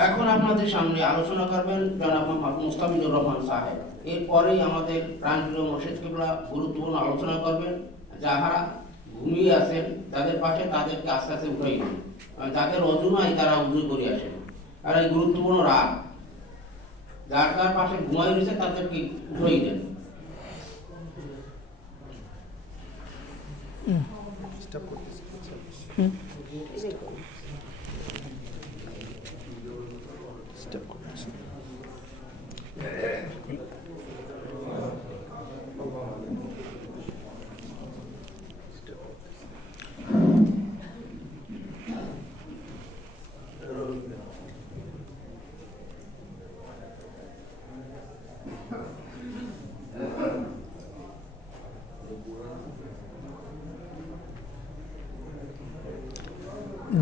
এখন আপনাদের সামনে আলোচনা করবেন জনাব মোহাম্মদ মুস্তাফিজুর রহমান সাহেব। এরপরেই আমাদের প্রাণপ্রিয় মোর্শেদ কিবলা গুরুত্বপূর্ণ আলোচনা করবেন। যারা ঘুমিয়ে আছেন তাদের পাশে তাদেরকে আস্তে আস্তে উঠাই দেন, যাদের অজু নাই তারা উজু করে আসেন। আর এই গুরুত্বপূর্ণ রাত যার যার পাশে ঘুমাই রয়েছে তাদেরকে উঠাই দেন।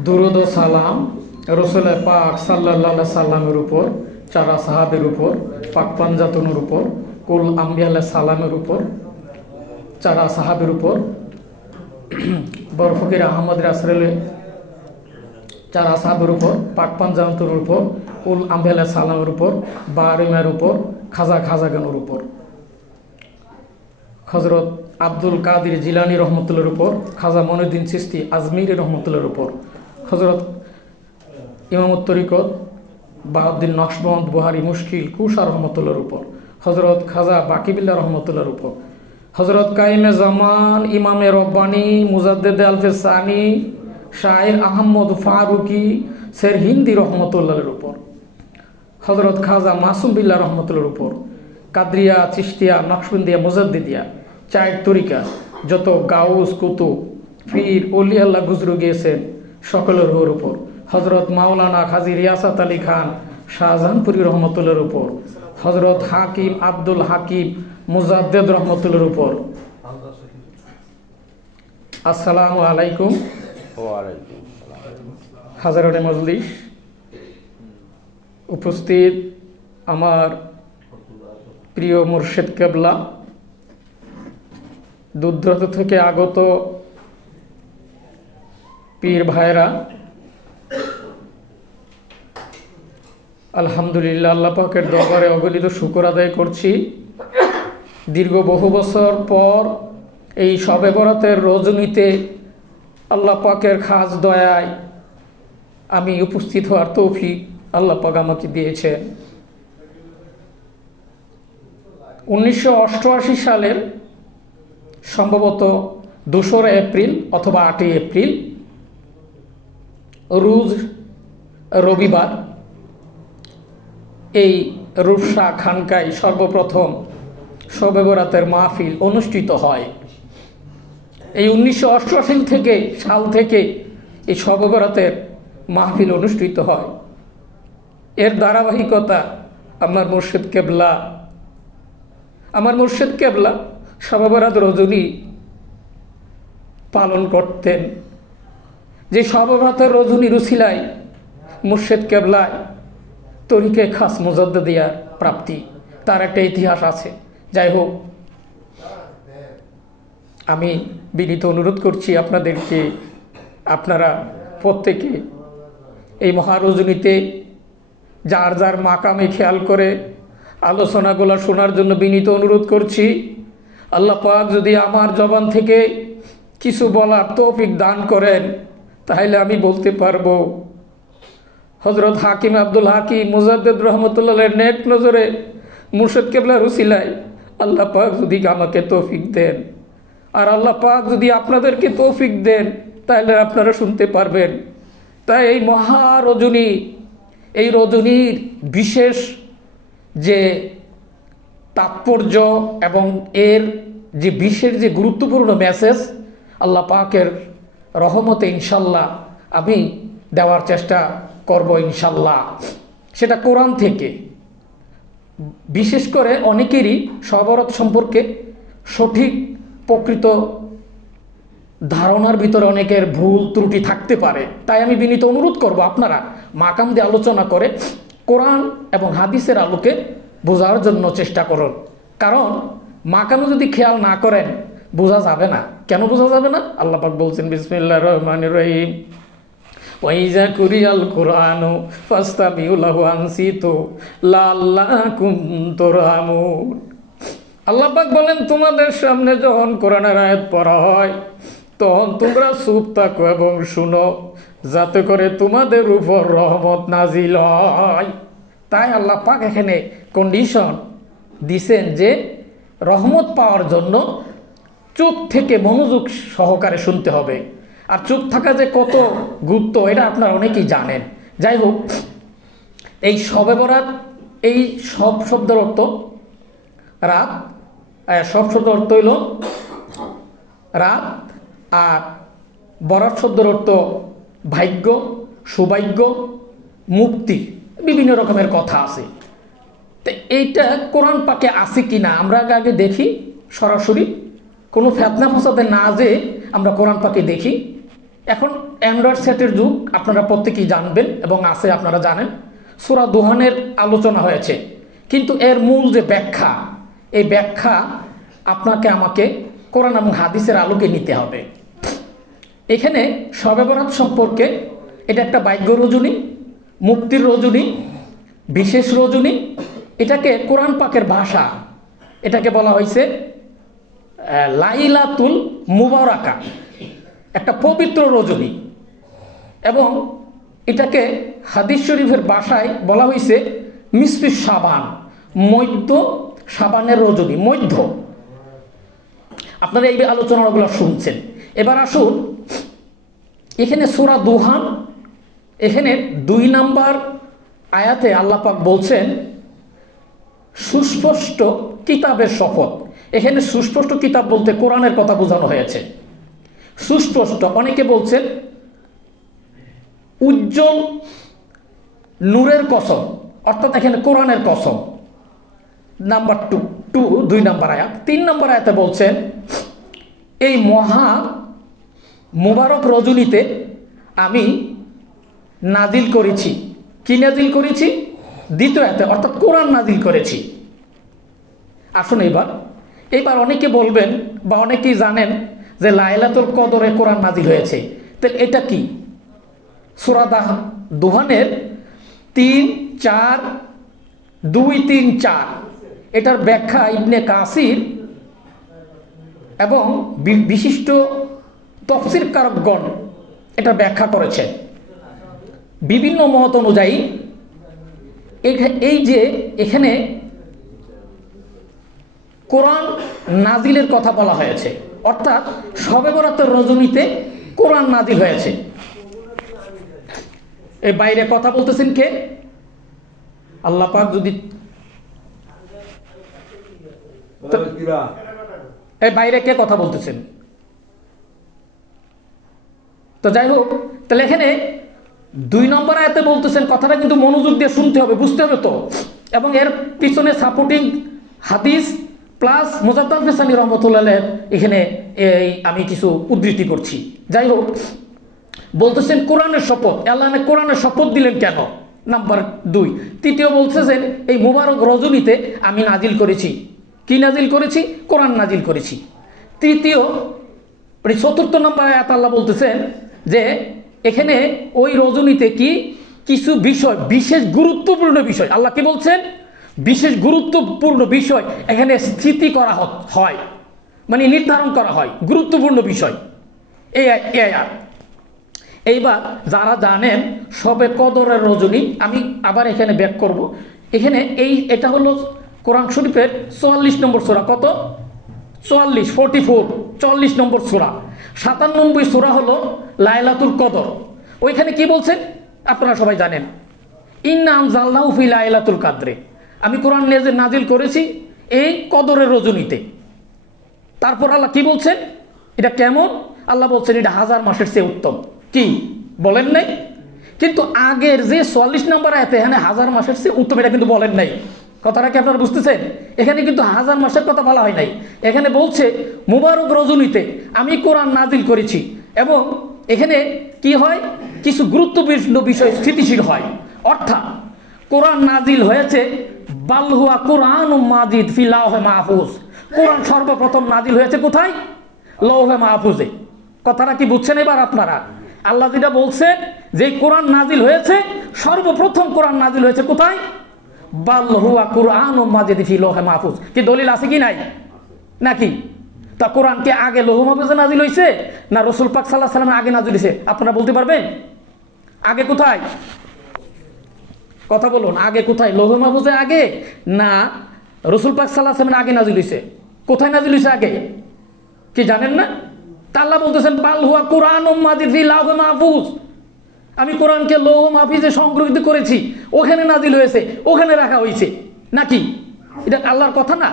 দুরুদ ও সালাম রসুল পাক সাল্লাল্লাহু সাল্লামের উপর, চারা সাহাবের উপর, পাক পাঞ্জাতনের উপর, কুল আম্বিয়া সালামের উপর, চারা সাহাবের উপর, বড় ফকির আহমদ রাসরেলের চারা সাহাবের উপর, পাক পাঞ্জাতনের উপর, কুল আম্বিয়া সালামের উপর, বারিমের উপর, খাজা খাজাগানের উপর, হযরত আব্দুল কাদির জিলানী রহমতুল্লাহর উপর, খাজা মঈনুদ্দিন চিশতি আজমিরি রহমতুল্লাহর উপর, হযরত ইমামুত তরিকত বাহাউদ্দিন নকশবন্দ বুহারি মুশকিল কুশা রহমতুল্লাহর উপর, হযরত খাজা বাকিবিল্লাহ রহমতুল্লাহর উপর, হযরত কাইমে জামান ইমামে রব্বানি মুজাদ্দেদে আলফে সানি শায়ের আহমদ ফারুকি শের হিন্দি রহমতুল্লাহর উপর, হযরত খাজা মাসুম বিল্লাহ রহমতুল্লাহর উপর, কাদরিয়া চিশতিয়া নকশবন্দিয়া মুজাদ্দিদিয়া চার তরিকা যত গাউস কুতুব পীর ওলি আল্লাহ গুজরু গিয়েছেন সকলের উপর, হযরত মাওলানা হাজী রিয়াসাত আলী খান শাহজাহানপুরী রহমতুল্লাহর উপর, হযরত হাকিম আব্দুল হাকিম মুজাদ্দেদ রহমতুল্লাহর উপর। আসসালামু আলাইকুম। হাজারানে মজলিস, উপস্থিত আমার প্রিয় মুর্শেদ কেবলা, দূরদূরান্ত থেকে আগত পীর ভাইরা, আলহামদুলিল্লাহ আল্লাহ পাকের দরবারে অগণিত শুকর আদায় করছি। দীর্ঘ বহু বছর পর এই শবে বরাতের রজনীতে আল্লাহ পাকের খাস দয়ায় আমি উপস্থিত হওয়ার তৌফিক আল্লাহ পাক আমাকে দিয়েছেন। 1988 সালের সম্ভবত 2 এপ্রিল অথবা 8 এপ্রিল রোজ রবিবার এই রূপসা খানকায় সর্বপ্রথম শবে বরাতের মাহফিল অনুষ্ঠিত হয়। এই 1988 সাল থেকে এই শবে বরাতের মাহফিল অনুষ্ঠিত হয়। এর ধারাবাহিকতা আমার মুর্শেদ কেবলা শবে বরাত রজনী পালন করতেন। যে শবে বরাতের রজনীর উসিলায় মুর্শেদ কেবলায় তরিকে খাস মুজাদ্দিদিয়ার প্রাপ্তি, তার একটা ইতিহাস আছে। যাই হোক, আমি বিনীত অনুরোধ করছি আপনাদেরকে, আপনারা প্রত্যেকে এই মহারজনীতে যার যার মাকামে খেয়াল করে আলোচনাগুলো শোনার জন্য বিনীত অনুরোধ করছি। আল্লাহ পাক যদি আমার জবান থেকে কিছু বলার তৌফিক দান করেন তাহলে আমি বলতে পারবো হযরত হাকিম আব্দুল হাকিম মুজাদ্দেদ রহমতুল্লাহের নেক নজরে মুর্শেদ কেবলার উসিলায় আল্লাহ পাক যদি আমাকে তৌফিক দেন, আর আল্লাহ পাক যদি আপনাদেরকে তৌফিক দেন, তাহলে আপনারা শুনতে পারবেন। তাই এই মহারজনী, এই রজনীর বিশেষ যে তাৎপর্য এবং এর যে বিশেষ যে গুরুত্বপূর্ণ মেসেজ আল্লাহ পাকের রহমতে ইনশাল্লাহ আমি দেওয়ার চেষ্টা করব ইনশাল্লাহ। সেটা কোরআন থেকে। বিশেষ করে অনেকেরই শবে বরাত সম্পর্কে সঠিক প্রকৃত ধারণার ভিতরে অনেকের ভুল ত্রুটি থাকতে পারে। তাই আমি বিনীত অনুরোধ করব আপনারা মাকাম দিয়ে আলোচনা করে কোরআন এবং হাদিসের আলোকে বোঝার জন্য চেষ্টা করুন। কারণ মাকামে যদি খেয়াল না করেন বোঝা যাবে না। কেন বোঝা যাবে না? আল্লাহ পাক বলছেন বিসমিল্লাহির রহমানির রহিম ওয়াইজা কুরিয়াল কুরআনু ফাসতামিউ লাহু আনসিতু লাআল্লাকুম তুরহামুন। আল্লাহ পাক বলেন, তোমাদের সামনে যখন কোরআনের আয়াত পড়া হয় তখন তোমরা চুপ থাকো এবং শুনো, যাতে করে তোমাদের উপর রহমত নাজিল হয়। তাই আল্লাহ পাক এখানে কন্ডিশন দিছেন যে রহমত পাওয়ার জন্য চুপ থেকে মনোযোগ সহকারে শুনতে হবে। আর চুপ থাকা যে কত গুরুত্ব এটা আপনারা অনেকেই জানেন। যাই হোক, এই শবে বরাত, এই সব শব্দের অর্থ রাত, সব শব্দের অর্থ হইল রাত, আর বরাত শব্দের অর্থ ভাগ্য, সৌভাগ্য, মুক্তি, বিভিন্ন রকমের কথা আছে। তো এইটা কোরআন পাকে আছে কি না আমরা আগে দেখি, সরাসরি কোনো ফেতনা ফসাদে না যে আমরা কোরআন পাকে দেখি। এখন অ্যান্ড্রয়েড সেটের যুগ, আপনারা প্রত্যেকেই জানবেন এবং আছে, আপনারা জানেন সূরা দুহানের আলোচনা হয়েছে, কিন্তু এর মূল যে ব্যাখ্যা, এই ব্যাখ্যা আপনাকে আমাকে কোরআন এবং হাদিসের আলোকে নিতে হবে। এখানে শবে বরাত সম্পর্কে এটা একটা ভাগ্য রজনী, মুক্তির রজনী, বিশেষ রজনী। এটাকে কোরআন পাকের ভাষা, এটাকে বলা হয়েছে লাইলাতুল মুবারাকা, একটা পবিত্র রজনী। এবং এটাকে হাদিস শরীফের ভাষায় বলা হয়েছে মিসফি শাবান, মধ্য শাবানের রজনী, মধ্য। আপনারা এই আলোচনাগুলো শুনছেন। এবার আসুন এখানে সূরা দুহান, এখানে 2 নম্বর আয়াতে আল্লাহ পাক বলছেন সুস্পষ্ট কিতাবের শপথ। এখানে সুস্পষ্ট কিতাব বলতে কোরআনের কথা বোঝানো হয়েছে। সুস্পষ্ট, অনেকে বলছেন উজ্জ্বল নূরের কসম, অর্থাৎ এখানে কোরআনের কসম। নাম্বার 2 নম্বর আয়াত। 3 নম্বর আয়াতে বলছেন এই মহা মুবারক রজনীতে আমি নাজিল করেছি। কি নাজিল করেছি? দ্বিতীয় আয়াতে, অর্থাৎ কোরআন নাজিল করেছি। আসুন এইবার অনেকে বলবেন বা অনেকেই জানেন যে লাইলাতুল কদরে কোরআন নাজিল হয়েছে। তাহলে এটা কি? সূরা দুহানের 3, 4, 2, 3, 4 এটার ব্যাখ্যা ইবনে কাসির এবং বিশিষ্ট তাফসীরকারগণ এটা ব্যাখ্যা করেছেন। বিভিন্ন মত অনুযায়ী এই যে এখানে কোরআন নাজিলের কথা বলা হয়েছে, অর্থাৎ শবে বরাতের রজনীতে কোরআন নাজিল হয়েছে। এই বাইরে কথা বলতেছেন কে? আল্লাহ পাক যদি এই বাইরে কে কথা বলতেছেন? তো যাই হোক, তাহলে এখানে 2 নম্বর আয়াতে বলতেছেন, কথাটা কিন্তু মনোযোগ দিয়ে শুনতে হবে, বুঝতে হবে তো। এবং এর পিছনে সাপোর্টিং হাদিস প্লাস মুজাদ্দাদ ফিসানি রহমতুল্লাহ এখানে আমি কিছু উদ্ধৃতি করছি। যাই হোক, বলতেছেন কোরআনের শপথ। আল্লাহ কোরআনের শপথ দিলেন কেন? নাম্বার 2। তৃতীয় বলতেছেন এই মুবারক রজনীতে আমি নাজিল করেছি। কি নাজিল করেছি? কোরআন নাজিল করেছি। তৃতীয় 4th নম্বর আয়াত আল্লাহ বলতেছেন যে এখানে ওই রজনীতে কি কিছু বিষয়, বিশেষ গুরুত্বপূর্ণ বিষয়, আল্লাহ কি বলছেন? বিশেষ গুরুত্বপূর্ণ বিষয় এখানে স্থিতি করা হয়, মানে নির্ধারণ করা হয়, গুরুত্বপূর্ণ বিষয়। এই আয়াত। এইবার যারা জানেন শবে কদরের রজনী, আমি আবার এখানে ব্যাক করব। এখানে এটা হলো কোরআন শরীফের 44 নম্বর সূরা। কত? 44 নম্বর সূরা। 97 সূরা হলো লাইলাতুল কদর। ওইখানে কি বলছেন আপনারা সবাই জানেন, ইন্না আনজালনাহু ফি লাইলাতুল কদরে, আমি কোরআন নাজিল করেছি এই কদরের রজনীতে। তারপর আল্লাহ কি বলছেন? এটা কেমন? আল্লাহ বলছেন এটা 1000 মাসের চেয়ে উত্তম। কি বলেন নাই? কিন্তু আগের যে 44 নম্বর আয়াতে এখানে 1000 মাসের চেয়ে উত্তম এটা কিন্তু বলেন নাই। কথাটা কি আপনারা বুঝতেছেন? এখানে কিন্তু 1000 মাসের কথা বলা হয় নাই। এখানে বলছে মুবারক রজনীতে আমি কোরআন নাজিল করেছি। এবং এখানে কি হয়? কিছু গুরুত্বপূর্ণ বিষয় স্থিতিশীল হয়। অর্থাৎ কোরআন নাজিল হয়েছে বাল হুয়া কুরআনুম মাজিদ ফি লাওহে মাহফুজ। কোরআন সর্বপ্রথম নাজিল হয়েছে কোথায়? লৌহে মাহফুজে। কথাটা কি বুঝছেন এবার আপনারা? আল্লাহ যেটা বলছেন যে কোরআন নাজিল হয়েছে, সর্বপ্রথম কোরআন নাজিল হয়েছে কোথায়? বাল হুয়া কুরআনুম মাজিদ ফি লৌহে মাহফুজ। কি দলিল আছে কি নাই? নাকি তা কোরআন কি আগে লৌহ মাহফুজে নাজিল হয়েছে না রাসূল পাক সাল্লাল্লাহু আলাইহি ওয়াসাল্লাম আগে নাজিল হয়েছে? আপনারা বলতে পারবেন আগে কোথায়? কথা বলুন, আগে কোথায়? লৌহ মাহফুজে আগে না রাসূল পাক সাল্লাল্লাহু আলাইহি ওয়াসাল্লাম আগে নাজিল হয়েছে? কোথায় নাজিল হয়েছে আগে? কি জানেন না? তা আল্লাহ বলতেছেন বাল হুয়া কুরআনুম মাজিদ ফি লৌহে মাহফুজ। আমি কোরআনকে লৌহ মাহফুজে সংরক্ষিত করেছি, ওখানে নাজিল হয়েছে, ওখানে রাখা হয়েছে। নাকি এটা আল্লাহর কথা না?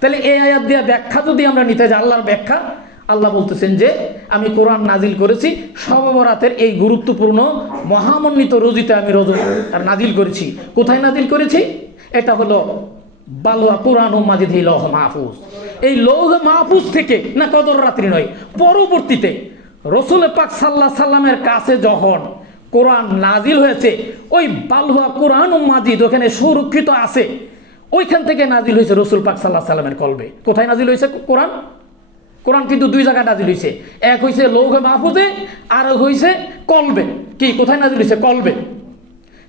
তাহলে এই আয়াত দিয়ে ব্যাখ্যা যদি আমরা নিতে যাই, আল্লাহর ব্যাখ্যা, আল্লাহ বলতেছেন যে আমি কোরআন নাজিল করেছি শবে বরাতের এই গুরুত্বপূর্ণ মহামন্বিত রোজিতে আমি নাজিল করেছি। কোথায় নাজিল করেছি? এটা হলো বালুয়া কুরআনুম মাজিদ ফি লৌহে মাহফুজ। এই লৌহে মাহফুজ থেকে না কদর রাত্রি নয়, পরবর্তীতে রাসূল পাক সাল্লাল্লাহু আলাইহি সাল্লামের কাছে যখন কোরআন নাজিল হয়েছে, ওই বালহুয়া কুরআনুম মাজিদ ওখানে সুরক্ষিত আছে, ওইখান থেকে নাজিল হয়েছে রাসূল পাক সাল্লাল্লাহু আলাইহি সাল্লামের কলবে। কোথায় নাজিল হয়েছে কোরআন? কোরআন কিন্তু দুই জায়গায় নাজিল হয়েছে, এক হয়েছে লৌহে মাহফুজে, আর হয়েছে কলবে। কি কোথায় নাজিল হয়েছে? কলবে।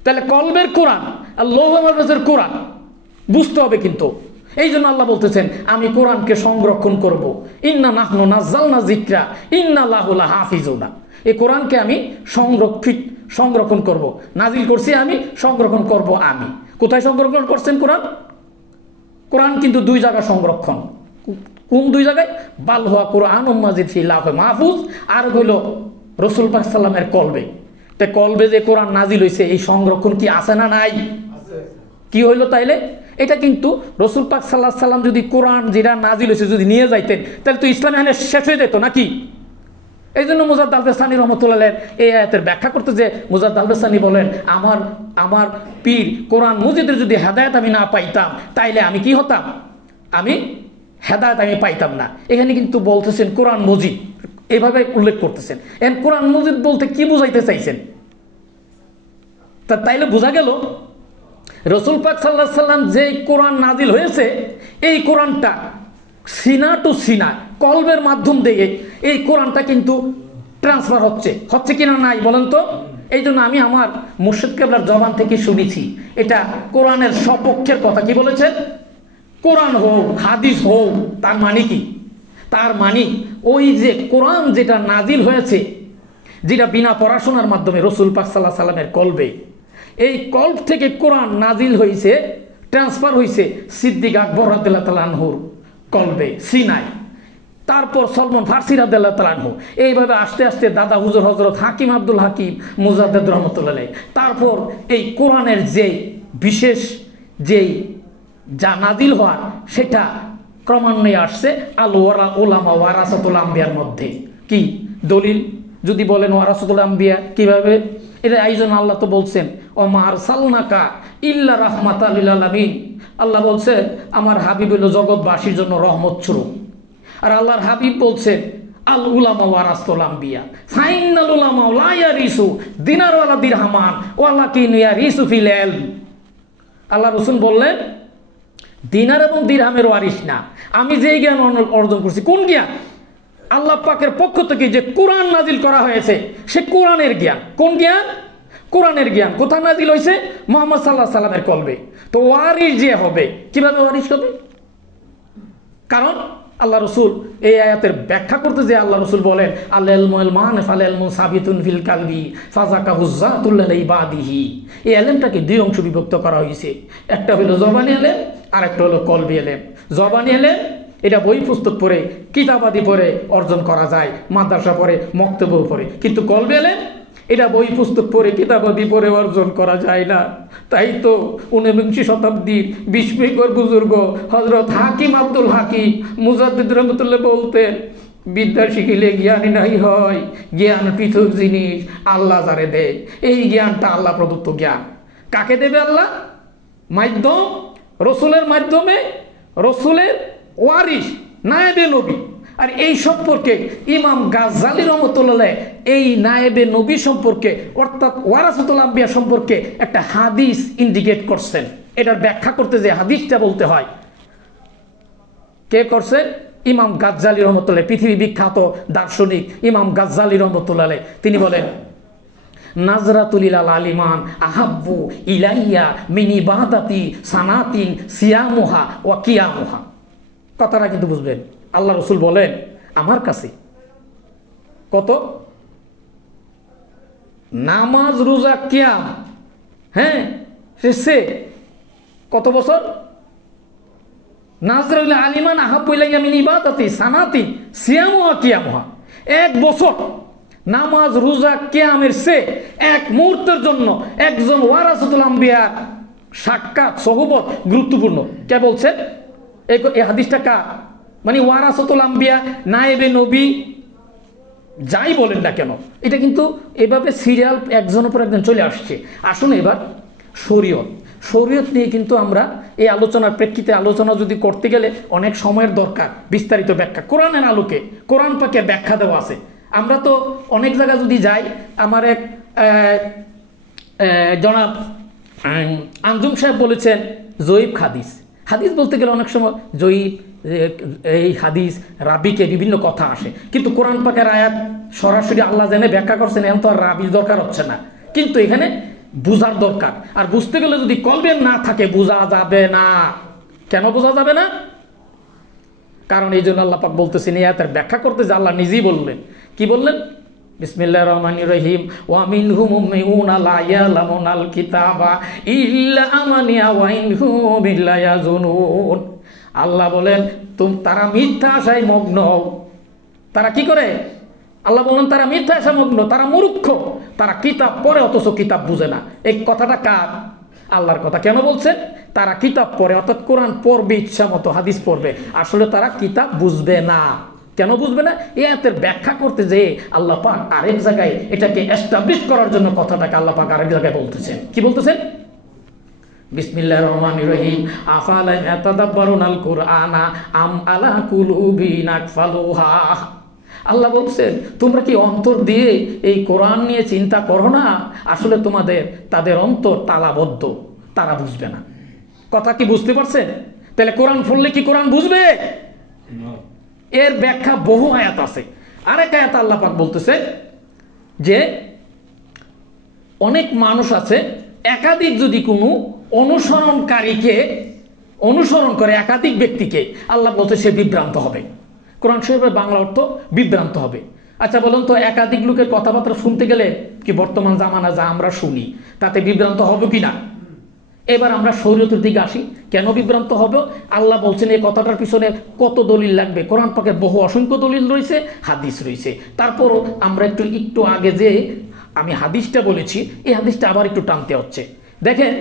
তাহলে কলবের কোরআন আর লৌহে মাহফুজের কোরআন বুঝতে হবে কিন্তু। এই জন্য আল্লাহ বলতেছেন আমি কোরআনকে সংরক্ষণ করব। ইন্না নাহনু নাযালনা যিকরা ইন্না লাহু লাহাফিজুনা। এই কোরআনকে আমি সংরক্ষণ করব, নাজিল করছি আমি, সংরক্ষণ করব আমি। কোথায় সংরক্ষণ করছেন কোরআন? কোরআন কিন্তু দুই জায়গা সংরক্ষণ। কোন দুই জায়গায়? বাল হুয়া কুরআনুম মাজিদ ফি লৌহে মাহফুজ, আর হইল রাসূল পাক সাল্লামের কলবে। তে কলবে যে কোরআন নাজিল হয়েছে, এই সংরক্ষণ কি আছে না নাই? কি হইল তাইলে? এটা কিন্তু রাসূল পাক সাল্লাল্লাহু আলাইহি সাল্লাম যদি কোরআন যেটা নাজিল হয়েছে যদি নিয়ে যাইতেন, তাহলে তো ইসলাম এখানে শেষ হয়ে যেত নাকি? এই জন্য মুজাদ্দিদ আল বেসানি রহমতুল্লাহ এই আয়াতের ব্যাখ্যা করতে যে মুজাদ্দিদ আল বেসানি বলেন আমার পীর কোরআন মজিদের যদি হেদায়েত আমি না পাইতাম, তাইলে আমি কি হতাম? আমি হেদায়েত আমি পাইতাম না। এখানে কিন্তু বলতেছেন কোরআন মজিদ, এইভাবে উল্লেখ করতেছেন। এন কোরআন মজিদ বলতে কি বুঝাইতে চাইছেন? তাইলে বোঝা গেল রাসূল পাক সাল্লাল্লাহু আলাইহি সাল্লাম যে কোরআন নাজিল হয়েছে, এই কোরআনটা সিনা টু সিনা কলবের মাধ্যম দিয়ে এই কোরআনটা কিন্তু ট্রান্সফার হচ্ছে কিনা নাই বলেন তো? এই জন্য আমি আমার মুর্শিদ কেবলার জবান থেকে শুনেছি, এটা কোরআনের সপক্ষের কথা। কি বলেছেন? কোরআন হোক হাদিস হোক, তার মানে কি? তার মানে ওই যে কোরআন যেটা নাজিল হয়েছে, যেটা বিনা পড়াশোনার মাধ্যমে রাসূল পাক সাল্লাল্লাহু আলাইহি সাল্লামের কলবে, এই কল্প থেকে কোরআন নাজিল হয়েছে, ট্রান্সফার হয়েছে সিদ্দিক আকবর রাদিয়াল্লাহু তাআলা আনহুর কলবে সিনাই, তারপর সলমান ফারসি রাদিয়াল্লাহু তাআলা আনহু, এইভাবে আস্তে আস্তে দাদা হুজুর হযরত হাকিম আব্দুল হাকিম মুজাদ্দিদ রহমতুল্লাহ আলাইহি, তারপর এই কোরআনের যে বিশেষ যেই যা নাজিল হওয়ার, সেটা ক্রমান্বয়ে আসছে আল উলামা ওয়ারাসাতুল আম্বিয়ার মধ্যে। কি দলিল যদি বলেন ওয়ারাসাতুল আম্বিয়া কিভাবে? এটা আইজন আল্লাহ তো বলছেন ওমা আরসালনাকা ইল্লা রাহমাতাল লিল আলামিন। আল্লাহ বলছেন আমার হাবিব হলো জগৎবাসীর জন্য রহমত স্বরূপ। আর আল্লাহর হাবিব বলছেন আল উলামা ওয়ারাসাতুল আম্বিয়া ফাইনাল উলামা লা ইয়ারিসু দিনার ওয়ালা দিরহামান ওয়ালাকিন ইয়ারিসু ফিল ইলম। আল্লাহ রাসূল বললেন দিনার এবং দিরহামের ওয়ারিস না, আমি যেই জ্ঞান অর্জন করছি। কোন জ্ঞান? আল্লাহ পাকের পক্ষ থেকে যে কোরআন নাজিল করা হয়েছে, সে কোরআনের জ্ঞান। কোন জ্ঞান? কোরআনের জ্ঞান। কোথায় নাজিল হয়েছে? মুহাম্মদ সাল্লাল্লাহু আলাইহি সাল্লামের কলবে। তো ওয়ারিস যে হবে, কিভাবে ওয়ারিস হবে? কারণ আল্লাহ রসুল এই আয়াতের ব্যাখ্যা করতে যে আল্লাহ রসুল বলেন আল ইলমুল মানিফ আল ইলমু সাবিতুন ফিল কালবি ফাযাকাহু যাতুল ইবাদিহি। এই ইলমটাকে দুই অংশ বিভক্ত করা হয়েছে, একটা হলো জবানি ইলম আর একটা হলো কলবি ইলম। জবানি ইলম এটা বই পুস্তক পড়ে কিতাবাদি পড়ে অর্জন করা যায়, মাদ্রাসা পড়ে মক্তব্য পড়ে, কিন্তু কলবি ইলম এটা বই পুস্তক পড়ে কিতাবাদি পড়ে অর্জন করা যায় না। তাই তো 19 শতাব্দীর বিস্ময়কর বুজুর্গ হযরত হাকিম আব্দুল হাকিম মুজাদ্দিদ রহমতুল্লাহ বলতেন বিদ্যা শিখিলে জ্ঞানী নাই হয়, জ্ঞান পৃথক জিনিস আল্লাহ যারে দেয়। এই জ্ঞানটা আল্লাহ প্রদত্ত জ্ঞান। কাকে দেবে আল্লাহ? মাধ্যম রসুলের মাধ্যমে, রসুলের ওয়ারিস নায়েবে নবী। আর এই সম্পর্কে ইমাম গাজ্জালী রহমতুল্লাহ এই নায়েবে নবী সম্পর্কে অর্থাৎ ওয়ারাসাতুল আম্বিয়া সম্পর্কে একটা হাদিস ইন্ডিকেট করছেন। এটার ব্যাখ্যা করতে যে হাদিসটা বলতে হয়, কে করছেন? ইমাম গাজ্জালি রহমতুল্লাহ, পৃথিবী বিখ্যাত দার্শনিক ইমাম গাজ্জালি রহমতুল্লাহ, তিনি বলেন নাজরাতুল ইলাল আলিমান আহাব্বু ইলাইয়া মিন ইবাদাতি সানাতিন সিয়ামুহা ওয়া কিয়ামুহা। কথাটা কিন্তু বুঝবেন, আল্লাহ রসুল বলেন আমার কাছে কত নামাজ রোজা কিয়াম, হ্যাঁ সে কত বছর, নাজরাতুল আলিমান আহাব্বু ইলাইয়া মিন ইবাদাতি সানাতিন সিয়ামুহা কিয়ামুহা, 1 বছর নামাজ রোজা কিয়ামের সে 1 মুহূর্তের জন্য একজন ওয়ারাসাতুল আম্বিয়া সাক্ষাৎ সহবত গুরুত্বপূর্ণ। কে বলছেন এই হাদিসটা? কার? মানে ওয়ারাসাতুল আম্বিয়া, নায়েবে নবী, যাই বলেন না কেন, এটা কিন্তু এভাবে সিরিয়াল একজনের পর একজন চলে আসছে। আসুন এবার শরীয়ত নিয়ে কিন্তু আমরা এই আলোচনার প্রেক্ষিতে আলোচনা যদি করতে গেলে অনেক সময়ের দরকার, বিস্তারিত ব্যাখ্যা কোরআনের আলোকে, কোরআন পাকে ব্যাখ্যা দেওয়া আছে। আমরা তো অনেক জায়গায় যদি যাই, আমার এক জনাব আঞ্জুম সাহেব বলেছেন জয়ীব হাদিস বলতে গেলে অনেক সময় জয়ীব এই হাদিস রাবিকে বিভিন্ন কথা আসে, কিন্তু কোরআন পাকের আয়াত সরাসরি আল্লাহ জেনে ব্যাখ্যা করছেন, এখন তো আর রাবির দরকার হচ্ছে না, কিন্তু এখানে বুঝার দরকার। আর বুঝতে গেলে যদি কলবে না থাকে বোঝা যাবে না। কেন বোঝা যাবে না? কারণ এই জন্য আল্লাহ পাক বলতেছেন, এই আয়াতের ব্যাখ্যা করতে যে আল্লাহ নিজেই বললেন, কি বললেন? বিসমিল্লাহির রহমানির রহিম, ওয়া মিনহুম উম্মিউনা লা ইয়ালামুনাল কিতাবা ইল্লা আমানিয়া ওয়া ইনহুম ইল্লা ইয়াজুনুন। আল্লাহ বলেন তারা মিথ্যা আশায় মগ্ন। তারা কি করে? আল্লাহ বলেন তারা মিথ্যা আশায় মগ্ন, তারা মূর্খ, তারা কিতাব পড়ে অথচ কিতাব বুঝে না। এই কথাটা কার? আল্লাহর কথা। কেন বলছেন? তারা কিতাব পড়ে, অর্থাৎ কোরআন পড়বে, ইচ্ছা মতো হাদিস পড়বে, আসলে তারা কিতাব বুঝবে না। কেন বুঝবে না? এই আয়াতের ব্যাখ্যা করতে যে আল্লাহ পাক আরেক জায়গায় এটাকে এস্টাবলিশ করার জন্য কথাটাকে আল্লাহ পাক আরেক জায়গায় বলতেছেন। কি বলতেছেন? বিসমিল্লাহির রহমানির রহিম, আফালা ইয়াতাদাব্বারুনাল কুরআনা আম আলা কুলুবিন আকফালুহা। আল্লাহ বলছেন তোমরা কি অন্তর দিয়ে এই কোরআন নিয়ে চিন্তা করো না? আসলে তাদের অন্তর তালাবদ্ধ, তারা বুঝবে না। কথা কি বুঝতে পারছেন? তাহলে কোরআন পড়লে কি কোরআন বুঝবে? এর ব্যাখ্যা বহু আয়াত আছে। আরেক আয়াত আল্লাহ পাক বলতেছে যে অনেক মানুষ আছে, একাধিক যদি কোনো অনুসরণকারীকে অনুসরণ করে একাধিক ব্যক্তিকে, আল্লাহ বলতে সে বিভ্রান্ত হবে। কোরআন শরীফের বাংলা অর্থ বিভ্রান্ত হবে। আচ্ছা বলুন তো, একাধিক লোকের কথাবার্তা শুনতে গেলে কি বর্তমান জামানা যা আমরা শুনি তাতে বিভ্রান্ত হবে কি না? এবার আমরা শরীয়তের দিকে আসি। কেন বিভ্রান্ত হবে? আল্লাহ বলছেন এই কথাটার পিছনে কত দলিল লাগবে। কোরআন পাকের বহু অসংখ্য দলিল রয়েছে, হাদিস রয়েছে। তারপরও আমরা একটু আগে যে আমি হাদিসটা বলেছি, এই হাদিসটা আবার একটু টানতে হচ্ছে। দেখেন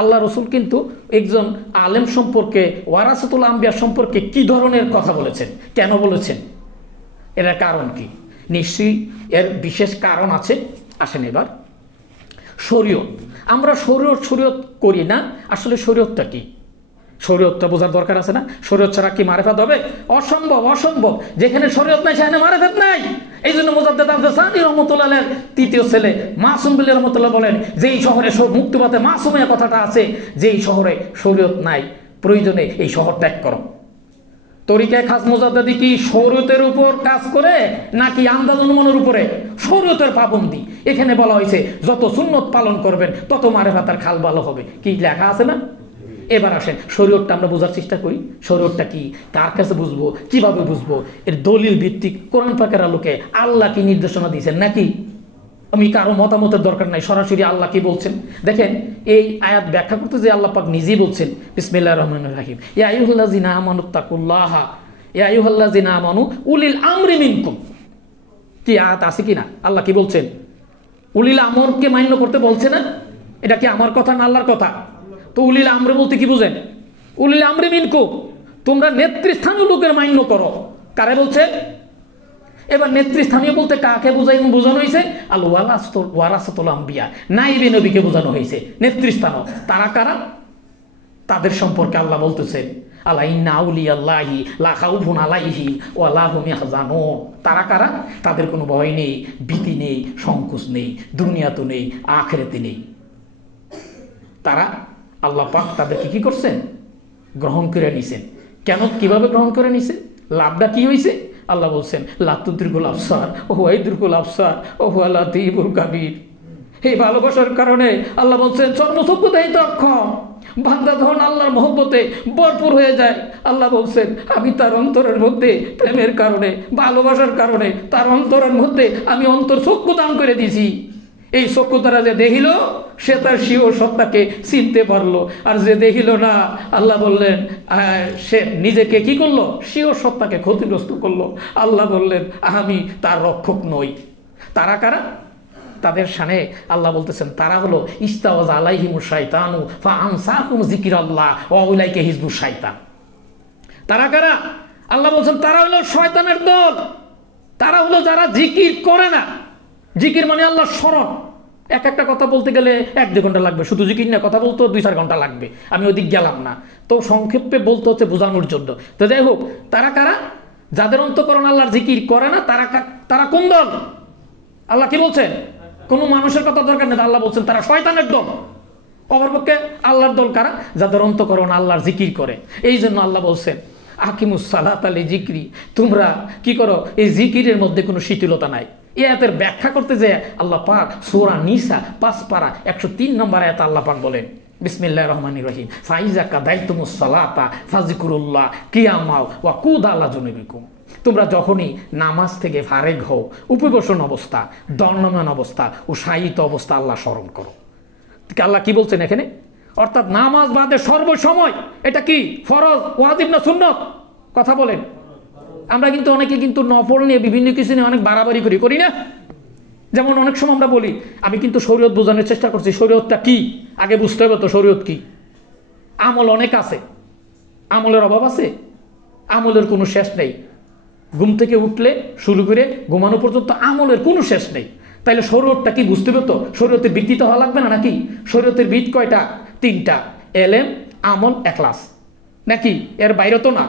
আল্লাহ রসুল কিন্তু একজন আলেম সম্পর্কে, ওয়ারাসাতুল আম্বিয়া সম্পর্কে কি ধরনের কথা বলেছেন, কেন বলেছেন, এর কারণ কি? নিশ্চয়ই এর বিশেষ কারণ আছে। আসেন এবার শরীয়ত। আমরা শরীয়ত করি না, আসলে শরীয়তটা কি? শরীয়তটা বোঝার দরকার আছে না? শরীয়ত ছাড়া কি মারেফাত হবে? অসম্ভব। যেখানে শরীয়ত নাই সেখানে মারেফাত নাই। এই জন্য মুজাদ্দিদ আল-ফাসানি রাহমাতুল্লাহের তৃতীয় ছেলে মাসুম বিল্লাহ রাহমাতুল্লাহ বলেন, যেই শহরে মুক্তিপথে মাসুমিয়া কথাটা আছে, যেই শহরে শরীয়ত নাই, প্রয়োজনে এই শহর ত্যাগ করো। তরিকায়ে খাস মুজাদ্দিদি কি শরীয়তের উপর কাজ করে নাকি আন্দাজ অনুমানের উপরে? শরীয়তের পাবন্দি। এখানে বলা হয়েছে যত সুন্নত পালন করবেন তত মারেফাতের খাল ভালো হবে। কি লেখা আছে না? এবার আসেন শরীয়তটা আমরা বোঝার চেষ্টা করি। শরীয়তটা কি, কার কাছে বুঝবো, কিভাবে বুঝবো? এর দলিল ভিত্তিক কোরআন পাকের আলোকে আল্লাহ কি নির্দেশনা দিয়েছেন, নাকি আমি কারো মতামতের দরকার নাই, সরাসরি আল্লাহ কি বলছেন? দেখেন এই আয়াত ব্যাখ্যা করতে যে আল্লাহ পাক নিজেই বলছেন, বিসমিল্লাহির রহমানির রহিম, ইয়া আইয়ুহাল্লাযিনা আমানুত্তাকুল্লাহা ইয়া আইয়ুহাল্লাযিনা আমানু উলিল আমরি মিনকুম। কি আয়াত আছে কিনা? আল্লাহ কি বলছেন? উলিল আমরকে মান্য করতে বলছে না? এটা কি আমার কথা না আল্লাহর কথা? তো উলিল আমরে বলতে কি বুঝেন? উলিল আমরি মিনকুম, তোমরা নেতৃস্থানীয় লোকের মান্য করো। কারে বলছে? এবার নেতৃস্থানীয় বলতে কাকে বোঝানো হয়েছে? আল ওয়ারাসাতুল আম্বিয়া, নাইবে নবীকে বোঝানো হয়েছে নেতৃস্থানীয়। তারা কারা? তাদের সম্পর্কে আল্লাহ বলতেছেন আলা ইন্না আউলিয়াল্লাহি লা খাউফুন আলাইহিম ওয়া লা হুম ইয়াহজানুন। তারা কারা? তাদের কোনো ভয় নেই, ভীতি নেই, সংকোচ নেই, দুনিয়াতে নেই, আখিরাতে নেই। তারা আল্লাহ পাক তাদেরকে কি করছেন? গ্রহণ করে নিছেন। কেন, কিভাবে গ্রহণ করে নিছেন? লাভটা কি হয়েছে? আল্লাহ বলছেন লা তুদরিকুল আবসার ও হুয়া ইদরিকুল আবসার ও হুয়া লাতীফুল খাবীর। এই ভালোবাসার কারণে আল্লাহ বলছেন চর্মচক্ষু দেয় অক্ষম। বান্দা যখন আল্লাহর মহব্বতে ভরপুর হয়ে যায়, আল্লাহ বলছেন আমি তার অন্তরের মধ্যে প্রেমের কারণে, ভালোবাসার কারণে তার অন্তরের মধ্যে আমি অন্তর চক্ষু দান করে দিয়েছি। এই চক্ষু তারা যে দেখিল সে তার স্বীয় সত্তাকে চিনতে পারলো, আর যে দেখিল না আল্লাহ বললেন সে নিজেকে কি করলো? স্বীয় সত্তাকে ক্ষতিগ্রস্ত করলো। আল্লাহ বললেন আমি তার রক্ষক নই। তারা কারা? তাদের শানে আল্লাহ বলতেছেন তারা হলো ইস্তাওয়াজ আলাইহিমুশ শাইতানু ফাআনসাকুম যিকরাল্লাহ ওয়া উলাইকা হিজবুশ শাইতান। তারা কারা? আল্লাহ বলছেন তারা হলো শয়তানের দল। তারা হলো যারা জিকির করে না। জিকির মানে আল্লাহর স্মরণ। এক একটা কথা বলতে গেলে 1-2 ঘন্টা লাগবে, শুধু জিকির না কথা বলতে 2-4 ঘন্টা লাগবে। আমি ওদিক গেলাম না, তো সংক্ষেপে বলতে হচ্ছে বোঝানোর জন্য। তো যাই হোক, তারা কারা? যাদের অন্তঃকরণ আল্লাহর জিকির করে না। তারা কোন দল? আল্লাহ কি বলছেন? কোনো মানুষের কথা দরকার নেই, আল্লাহ বলছেন তারা শয়তানের দল। অপরপক্ষে আল্লাহর দল কারা? যাদের অন্তঃকরণ আল্লাহর জিকির করে। এই জন্য আল্লাহ বলছেন আকিমুস সালাতা লিযিকরি, তোমরা কি করো? এই জিকিরের মধ্যে কোনো শিথিলতা নাই। এই আয়াতের ব্যাখ্যা করতে যে আল্লাহ পাক সূরা নিসা 5 পারা 103 নম্বর আয়াতে আল্লাহ পাক বলেন বিসমিল্লাহির রহমানির রহিম ফাইজা কাদাইতুমুস সালাতা ফাযকুরুল্লাহ কিয়ামা ওয়া কুদা আলা জুনুবিকুম। তোমরা যখনই নামাজ থেকে ফারেগ হও, উপবেশন অবস্থা, দণ্ডমান অবস্থা ও শায়িত অবস্থা আল্লাহ স্মরণ করো। আল্লাহ কি বলছেন এখানে? অর্থাৎ নামাজ বাদে সর্বসময় এটা কি ফরজ, ওয়াজিব না সুন্নত? কথা বলেন। আমরা কিন্তু অনেকে কিন্তু নফল নিয়ে বিভিন্ন কিছু নিয়ে অনেক বাড়াবাড়ি করি না? যেমন অনেক সময় আমরা বলি আমি কিন্তু শরীয়ত বোঝানোর চেষ্টা করছি। শরীয়তটা কি আগে বুঝতে হবে তো। শরীয়ত কি? আমল অনেক আছে, আমলের অভাব আছে? আমলের কোনো শেষ নেই। ঘুম থেকে উঠলে শুরু করে ঘুমানো পর্যন্ত আমলের কোনো শেষ নেই। তাইলে শরীয়তটা কি বুঝতে হবে তো। শরীয়তের ভিত্তিতে হওয়া লাগবে না নাকি? শরীয়তের ভিত কয়টা? 3টা, এলেম, আমল, ইখলাস, নাকি? এর বাইরে তো না।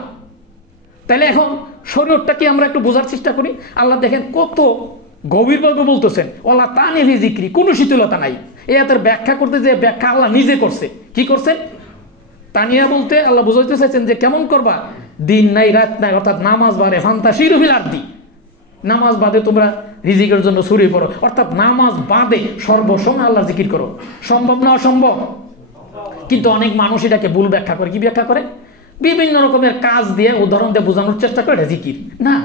তাইলে এখন শরীয়তটা কি আমরা একটু বোঝার চেষ্টা করি। আল্লাহ দেখেন কত গভীরভাবে বলতেছেন ওয়ালা তানিহি যিকরি, কোনো শিথিলতা নাই। এই আয়াতের ব্যাখ্যা করতে যে ব্যাখ্যা আল্লাহ নিজে করছে। কি করছেন? তানিয়া বলতে আল্লাহ বুঝাইতে চাইছেন যে কেমন করবা? দিন নাই রাত নাই, অর্থাৎ নামাজ বাদে ফান্তাশিরু ফিল আরদি, নামাজ বাদে তোমরা রিজিকের জন্য ছড়িয়ে পড়ো। অর্থাৎ নামাজ বাদে সর্বসময় আল্লাহর জিকির করো। সম্ভব না অসম্ভব? কিন্তু অনেক মানুষ এটাকে ভুল ব্যাখ্যা করে। কি ব্যাখ্যা করে? বিভিন্ন রকমের কাজ দিয়ে উদাহরণ দিয়ে বোঝানোর চেষ্টা করে এটা জিকির না।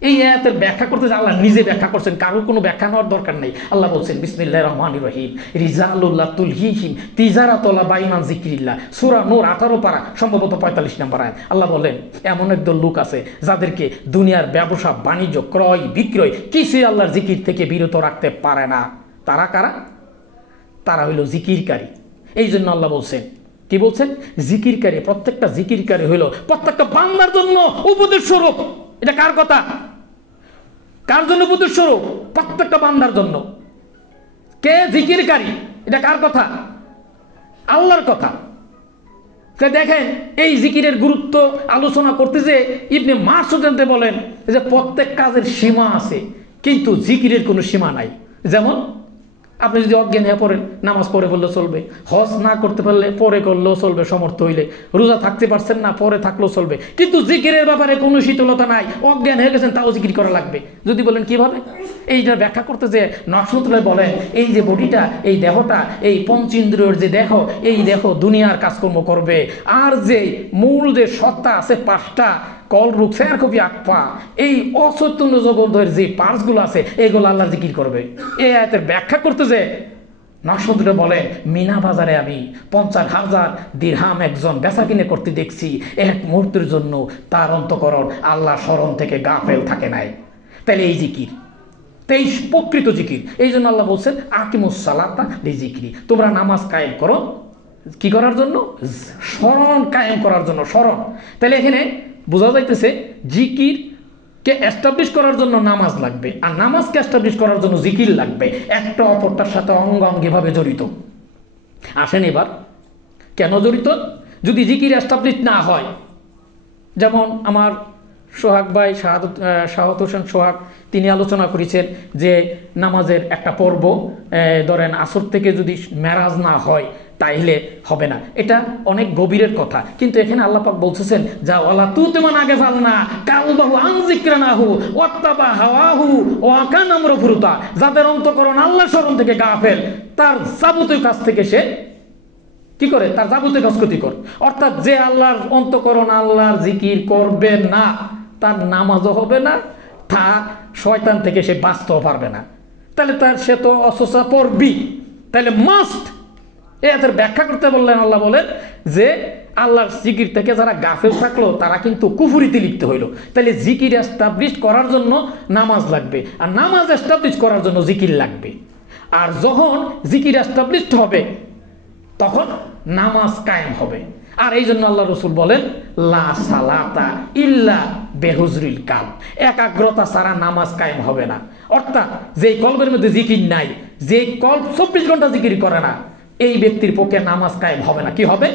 এই আয়াতের ব্যাখ্যা করতে আল্লাহ নিজে ব্যাখ্যা করছেন, কারোর কোনো ব্যাখ্যা নেওয়ার দরকার নেই। আল্লাহ বলছেন বিসমিল্লাহির রহমানির রহিম রিজালুল্লাহ তুলহিহিম তিজারাতুল্লাহ বাইমান যিকরিল্লাহ, সূরা নূর 18 পারা সম্ভবত 45 নম্বর আয়াত। আল্লাহ বলেন এমন একদল লোক আছে যাদেরকে দুনিয়ার ব্যবসা বাণিজ্য ক্রয় বিক্রয় কিছুই আল্লাহর জিকির থেকে বিরত রাখতে পারে না। তারা কারা? তারা হইল জিকিরকারী। এই জন্য আল্লাহ বলছেন, কি বলছেন? জিকিরকারী। প্রত্যেকটা জিকিরকারী হইল প্রত্যেকটা বান্দার জন্য উপদেশ স্বরূপ। এটা কার কথা? কার জন্য উপদেশ স্বরূপ? প্রত্যেকটা বান্দার জন্য। কে জিকিরকারী? এটা কার কথা? আল্লাহর কথা। দেখেন এই জিকিরের গুরুত্ব আলোচনা করতে যে ইবনে মাসউদ বলেন যে প্রত্যেক কাজের সীমা আছে, কিন্তু জিকিরের কোনো সীমা নাই। যেমন আপনি যদি অজ্ঞান হয়ে পড়েন, নামাজ পড়ে বললে চলবে, হজ না করতে পারলে পরে করলেও চলবে সমর্থ হইলে, রোজা থাকতে পারছেন না পরে থাকলেও চলবে, কিন্তু জিকিরের ব্যাপারে কোনো শীতলতা নাই। অজ্ঞান হয়ে গেছেন তাও জিকির করা লাগবে। যদি বলেন কিভাবে, এইটা ব্যাখ্যা করতে যে নকশবন্দি বলেন এই যে বডিটা, এই দেহটা, এই পঞ্চেন্দ্রিয়র যে দেহ, এই দেহ দুনিয়ার কাজকর্ম করবে, আর যে মূল যে সত্তা আছে 5টা কল রূপ ফের কবি আকপা, এই অচৈতন্য জগতের যে পার্টসগুলো আছে এগুলো আল্লাহ জিকির করবে। এই আয়াতের ব্যাখ্যা করতে যে নকশবন্দি বলে মিনা বাজারে আমি 50,000 দিরহাম একজন বেচা কিনে করতে দেখছি, এক মুহূর্তের জন্য তার অন্তঃকরণ আল্লাহ স্মরণ থেকে গাফেল থাকে নাই। তাহলে এই জিকির, এই প্রকৃত জিকির। এই জন্য আল্লাহ বলছেন আকিমুস সালাতা লিযিকরি, তোমরা নামাজ কায়েম করো। কি করার জন্য? স্মরণ কায়েম করার জন্য, স্মরণ। তাহলে এখানে বোঝা যাইতেছে জিকিরকে এস্টাবলিশ করার জন্য নামাজ লাগবে, আর নামাজকে এস্টাবলিশ করার জন্য জিকির লাগবে। একটা অপরটার সাথে অঙ্গাঙ্গিভাবে জড়িত। আসেন এবার কেন জড়িত? যদি জিকির এস্টাবলিশ না হয়, যেমন আমার সোহাগ ভাই শাহাদত হোসেন সোহাগ তিনি আলোচনা করেছেন যে নামাজের একটা পর্ব, ধরেন আসর থেকে যদি মেরাজ না হয় তাইলে হবে না। এটা অনেক গভীরের কথা, কিন্তু এখানে আল্লাহ পাক বলতেছেন যা ওয়ালা তুতমান আগে ফালনা কালবাহু আন যিকরানাহু ওয়াত্তাবা হাওয়াহু ওয়া কানা আমরু ফুরুতা, যাদের অন্তঃকরণ আল্লাহর স্মরণ থেকে গাফেল, তার যাবতীয় কাজ থেকে সে কি করে, তার যাবতীয় কাজ ক্ষতিকর। অর্থাৎ যে আল্লাহর অন্তঃকরণ আল্লাহর জিকির করবে না, তার নামাজও হবে না, তা শয়তান থেকে সে বাঁচতেও পারবে না। তাহলে তার সে তো অসুস্থা পড়বি, তাহলে মাস্ট। এদের ব্যাখ্যা করতে বললেন, আল্লাহ বলেন যে আল্লাহর জিকির থেকে যারা গাফেল থাকলো তারা কিন্তু কুফরিতে লিপ্ত হইল। তাহলে জিকির এস্টাবলিশ করার জন্য নামাজ লাগবে, আর নামাজ এস্টাবলিশ করার জন্য জিকির লাগবে। আর যখন জিকির এস্টাবলিশ হবে তখন নামাজ কায়েম হবে। আর এই জন্য আল্লাহ রসুল বলেন লা সালাতা ইল্লা বেহুজরিল কাল, একাগ্রতা ছাড়া নামাজ কায়েম হবে না। অর্থাৎ যে কলবের মধ্যে জিকির নাই, যে কলব 24 ঘন্টা জিকির করে না, এই ব্যক্তির পক্ষে নামাজ কায়েম হবে না। কি হবে?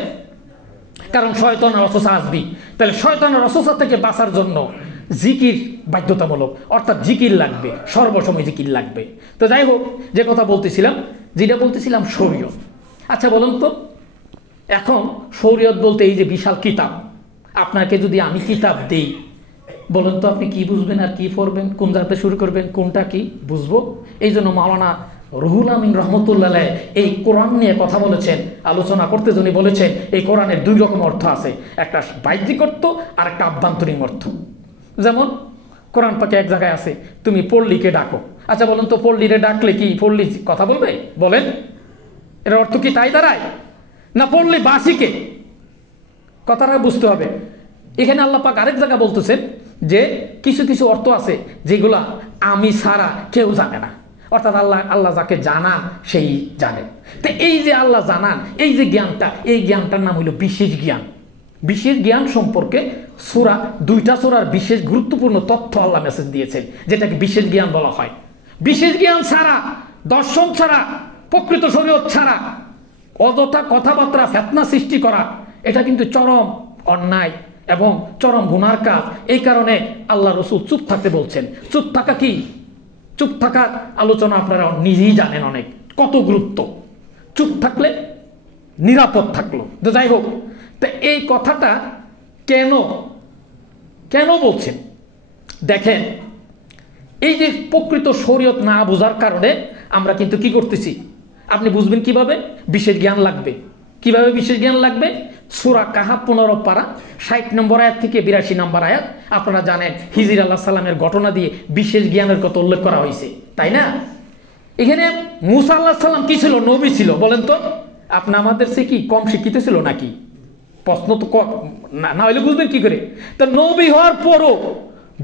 কারণ শয়তানের অসুস্থা আসবি। তাহলে শয়তানের অসুস্থা থেকে বাঁচার জন্য জিকির বাধ্যতামূলক, অর্থাৎ জিকির লাগবে, সর্বসময় জিকির লাগবে। তো যাই হোক, যে কথা বলতেছিলাম, যেটা বলতেছিলাম শরীয়ত। আচ্ছা বলুন তো, এখন শরীয়ত বলতে এই যে বিশাল কিতাব, আপনাকে যদি আমি কিতাব দেই, বলুন তো আপনি কি বুঝবেন আর কি পড়বেন, কোন জায়গাতে শুরু করবেন, কোনটা কি বুঝবো? এই জন্য মাওলানা রুহুল আমিন রহমতুল্লাহ এই কোরআন নিয়ে কথা বলেছেন, আলোচনা করতে যিনি বলেছেন এই কোরআনের 2 রকম অর্থ আছে, একটা বাহ্যিক অর্থ আর একটা আভ্যন্তরীণ অর্থ। যেমন কোরআন পাকে এক জায়গায় আছে তুমি পল্লীকে ডাকো। আচ্ছা বলুন তো, পল্লীরে ডাকলে কি পল্লী কথা বলবে? বলেন, এর অর্থ কি তাই দাঁড়ায়? না পল্লী বাসীকে? কথাটা বুঝতে হবে। এখানে আল্লাহ পাক আরেক জায়গা বলতেছেন যে কিছু কিছু অর্থ আছে যেগুলা আমি ছাড়া কেউ জানে না, অর্থাৎ আল্লাহ যাকে জানান সেই জানেন। তো এই যে আল্লাহ জানান, এই যে জ্ঞানটা, এই জ্ঞানটার নাম হলো বিশেষ জ্ঞান। বিশেষ জ্ঞান সম্পর্কে সূরা, 2টা সূরার বিশেষ গুরুত্বপূর্ণ তথ্য আল্লাহ মেসেজ দিয়েছেন, যেটাকে বিশেষ জ্ঞান বলা হয়। বিশেষ জ্ঞান ছাড়া, দর্শন ছাড়া, প্রকৃত শরীয়ত ছাড়া অযথা কথাবার্তা ফেতনা সৃষ্টি করা, এটা কিন্তু চরম অন্যায় এবং চরম গুনার কাজ। এই কারণে আল্লাহ রসুল চুপ থাকতে বলছেন। চুপ থাকা কি? চুপ থাকার আলোচনা আপনারা নিজেই জানেন অনেক কত গুরুত্ব। চুপ থাকলে নিরাপদ থাকলো। তো যাই হোক, তা এই কথাটা কেন কেন বলছেন দেখেন, এই যে প্রকৃত শরীয়ত না বোঝার কারণে আমরা কিন্তু কি করতেছি, আপনি বুঝবেন কিভাবে? বিশেষ জ্ঞান লাগবে। কিভাবে বিশেষ জ্ঞান লাগবে? সূরা কাহাফ 15 পারা 60 নম্বর আয়াত থেকে 82 নম্বর আয়াত। আপনারা জানেন হিজর আলাইহিস সালামের ঘটনা দিয়ে বিশেষ জ্ঞানের কথা উল্লেখ করা হয়েছে, তাই না? এখানে মুসা আলাইহিস সালাম কি ছিল? নবী ছিল। বলেন তো, আপনি আমাদের সে কি কম শিক্ষিত ছিল নাকি? প্রশ্ন তো না হলে বুঝবেন কি করে? তো নবী হওয়ার পরও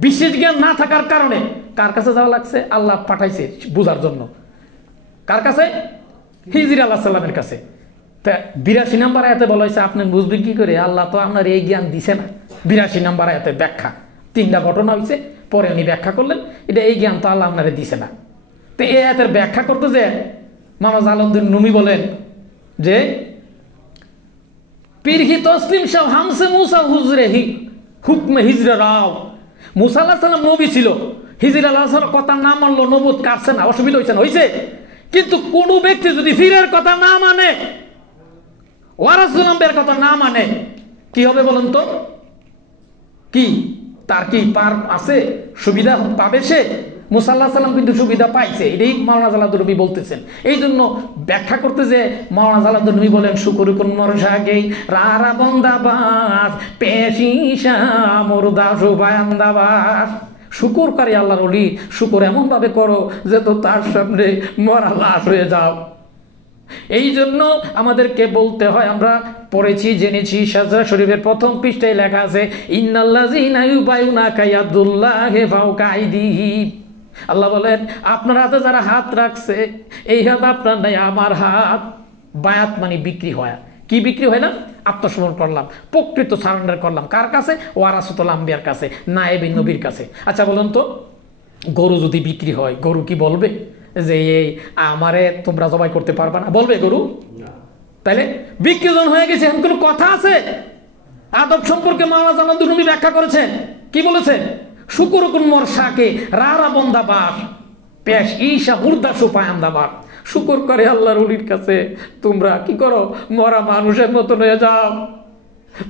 বিশেষ জ্ঞান না থাকার কারণে কার কাছে যাওয়া লাগছে? আল্লাহ পাঠাইছে বুঝার জন্য। কার কাছে? হিজর আলাইহিস সালামের কাছে। তা 82 নম্বর আয়াতে বলা হয়েছে আপনি বুঝবেন কি করে? আল্লাহ তো আপনার এই জ্ঞান দিছে না। 82 নম্বর আয়াতে ব্যাখ্যা, 3টা ঘটনা হয়েছে, পরে উনি ব্যাখ্যা করলেন এটা এই জ্ঞান তো আল্লাহ আপনারে দিছে না। তো এই আয়াতের ব্যাখ্যা করতে যে মামা জালালউদ্দিন রুমি বলেন যে পীরহি তসলিম শাহ হামসে মুসা হুজরে হুকমে হিজরে রাও। মুসা আলাইহিস সালাম নবী ছিল, হিজর আলাইহিস সালাম কথা না মানলো, নবুয়ত কাটছে না, অসুবিধা হয়েছে না? হয়েছে। কিন্তু কোন ব্যক্তি যদি পীরের কথা না মানে, ওয়ারাসুলের কথা না মানে, কি হবে বলুন তো? কি তার কি পার আছে? সুবিধা পাবে সে? মুসা আলাইহিস সালাম কিন্তু সুবিধা পাইছে, এটাই মাওলানা জালালউদ্দিন রুমি বলতেছেন। এই জন্য ব্যাখ্যা করতে যে মাওলানা জালালউদ্দিন রুমি বলেন শুকর কোন মরসাগে রারা বন্দাবাস পেশিশা মুরদা সুবায়ান্দাবাস। শুকর করে আল্লাহর ওলি, শুকর এমন ভাবে করো যে তো তার সামনে মরা লাশ হয়ে যাও। এই জন্য আমাদেরকে বলতে হয়, আমরা পড়েছি জেনেছি, সাজদা শরীফের প্রথম পৃষ্ঠায় লেখা আছে ইন্নাল্লাযীনা ইউবায়ুনাকা ইয়াদুল্লাহি ফাওকা আইদিহিম। আল্লাহ বলেন আপনার হাতে যারা হাত রাখছে এই হাত আপনার নাই, আমার হাত। বায়াত মানে বিক্রি হয়। কি বিক্রি হয় না? আত্মসমর্পণ করলাম, প্রকৃত সারেন্ডার করলাম। কার কাছে? ওয়ারাসাতুল আম্বিয়ার কাছে, নায়েবে নবীর কাছে। আচ্ছা বলুন তো, গরু যদি বিক্রি হয়, গরু কি বলবে যে এই আমারে তোমরা জবাই করতে পারবা না? বলবে গরু? তাইলে বিক্রিজন হয়ে গেছে, এখন কোনো কথা আছে? আদব সম্পর্কে মাওলানা জালালউদ্দিন রুমি ব্যাখ্যা করেছেন, কি বলেছেন? শুকুর কুন মরসাকে রারা বন্দাবাস পেশ ঈশা মুর্দা সুপায়ান্দাবাস। শুকর করে আল্লাহর ওলির কাছে, তোমরা কি করো, মরা মানুষের মতন হয়ে যাও।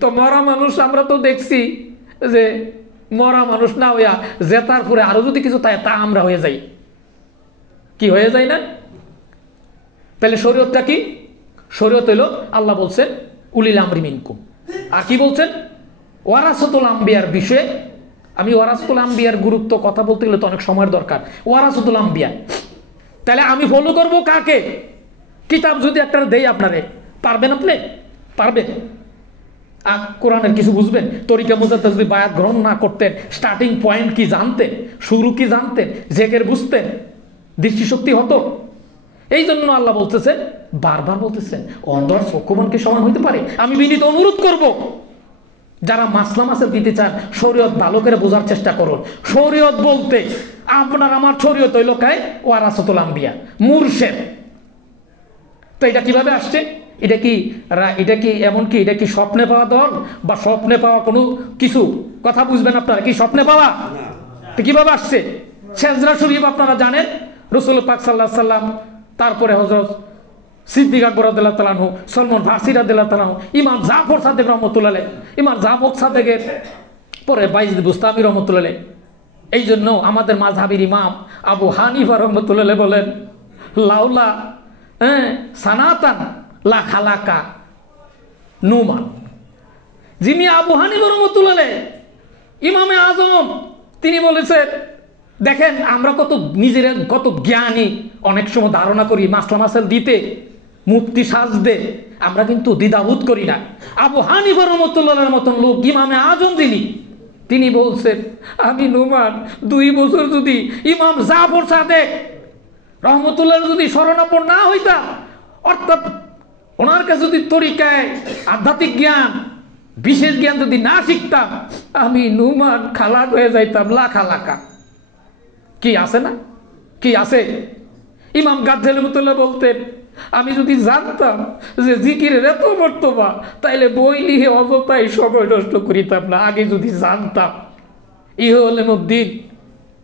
তো মরা মানুষ আমরা তো দেখছি যে মরা মানুষ না হইয়া জেতার পরে আরো যদি কিছু তাই তা আমরা হয়ে যাই, কি হয়ে যায় না? তাহলে শরীয়তটা কি? শরীয়ত হইল আল্লাহ বলছেন উলিল আমরি মিনকুম, আর কি বলছেন ওয়ারাসাতুল আম্বিয়ার বিষয়ে। আমি ওয়ারাসাতুল আম্বিয়ার গুরুত্ব কথা বলতে গেলে তো অনেক সময়ের দরকার। ওয়ারাসাতুল আম্বিয়া, তাহলে আমি ফলো করব কাকে? কিতাব যদি একটা দেই আপনারে, পারবেন আপনি? পারবেন? আর কোরআনের কিছু বুঝবেন? তরিকা মুজাদ্দাদ যদি বায়াত গ্রহণ না করতেন, স্টার্টিং পয়েন্ট কি জানতেন, শুরু কি জানতেন, জেকের বুঝতেন, দৃষ্টিশক্তি হতো। এই জন্য আল্লাহ বলতেছেন, বারবার বলতেছেন, অন্ধ আর চক্ষুবান কি সমান হইতে পারে? আমি বিনীত অনুরোধ করব, যারা মাসলা মাসেল দিতে চান শরীয়ত ভালো করে বোঝার চেষ্টা করুন। শরীয়ত বলতে আপনার আমার শরীয়ত হইল কায় ওয়ারাসাতুল আম্বিয়া, মুরশেদ। তো এটা কিভাবে আসছে? এটা কি এমন কি এটা কি স্বপ্নে পাওয়া দল বা স্বপ্নে পাওয়া কোনো কিছু? কথা বুঝবেন আপনারা, কি স্বপ্নে পাওয়া? তো কিভাবে আসছে? সেজদা শরীফ আপনারা জানেন, রাসূল পাক সাল্লাল্লাহু আলাইহি সাল্লাম, তারপরে হযরত সিদ্দিক আকবর রাদিয়াল্লাহু তাআলা আনহু, সলমান ফারসি রাদিয়াল্লাহু তাআলা আনহু, ইমাম জাফর সাদেক রাহমাতুল্লাহ আলাইহি, ইমাম জাফর সাদেকের পরে বাইজিদ বুস্তামি রাহমাতুল্লাহ আলাইহি। এই জন্য আমাদের মাযহাবের ইমাম আবু হানিফা রাহমাতুল্লাহ আলাইহি বলেন, লাউলা সানাতান লা খালাকা নুমান। যিনি আবু হানিফা রাহমাতুল্লাহ আলাইহি ইমামে আজম, তিনি বলেছেন, দেখেন আমরা কত নিজেরা কত জ্ঞানী, অনেক সময় ধারণা করি মাসলা মাসাল দিতে, মুফতি সাজদে, আমরা কিন্তু দ্বিধাবোধ করি না। আবু হানিফা রাহমাতুল্লাহর মতন লোক, ইমামে আজম যিনি, তিনি বলছেন, আমি নুমান 2 বছর যদি ইমাম জাফর সাদেক রহমতুল্লাহ যদি শরণাপন্ন না হইতাম, অর্থাৎ ওনার কাছে যদি তরিকায় আধ্যাত্মিক জ্ঞান, বিশেষ জ্ঞান যদি না শিখতাম, আমি নুমান খালাক হয়ে যাইতাম, লা খালাকা। কি আছে না? কি আছে? ইমাম গাজ্জালী রাহমাতুল্লাহ বলতেন, আমি যদি জানতাম যে জিকিরের এত মর্তবা, তাইলে বই লিখে অযথাই সময় নষ্ট করিতাম না। আগে যদি জানতাম। ইহউলুদ্দিন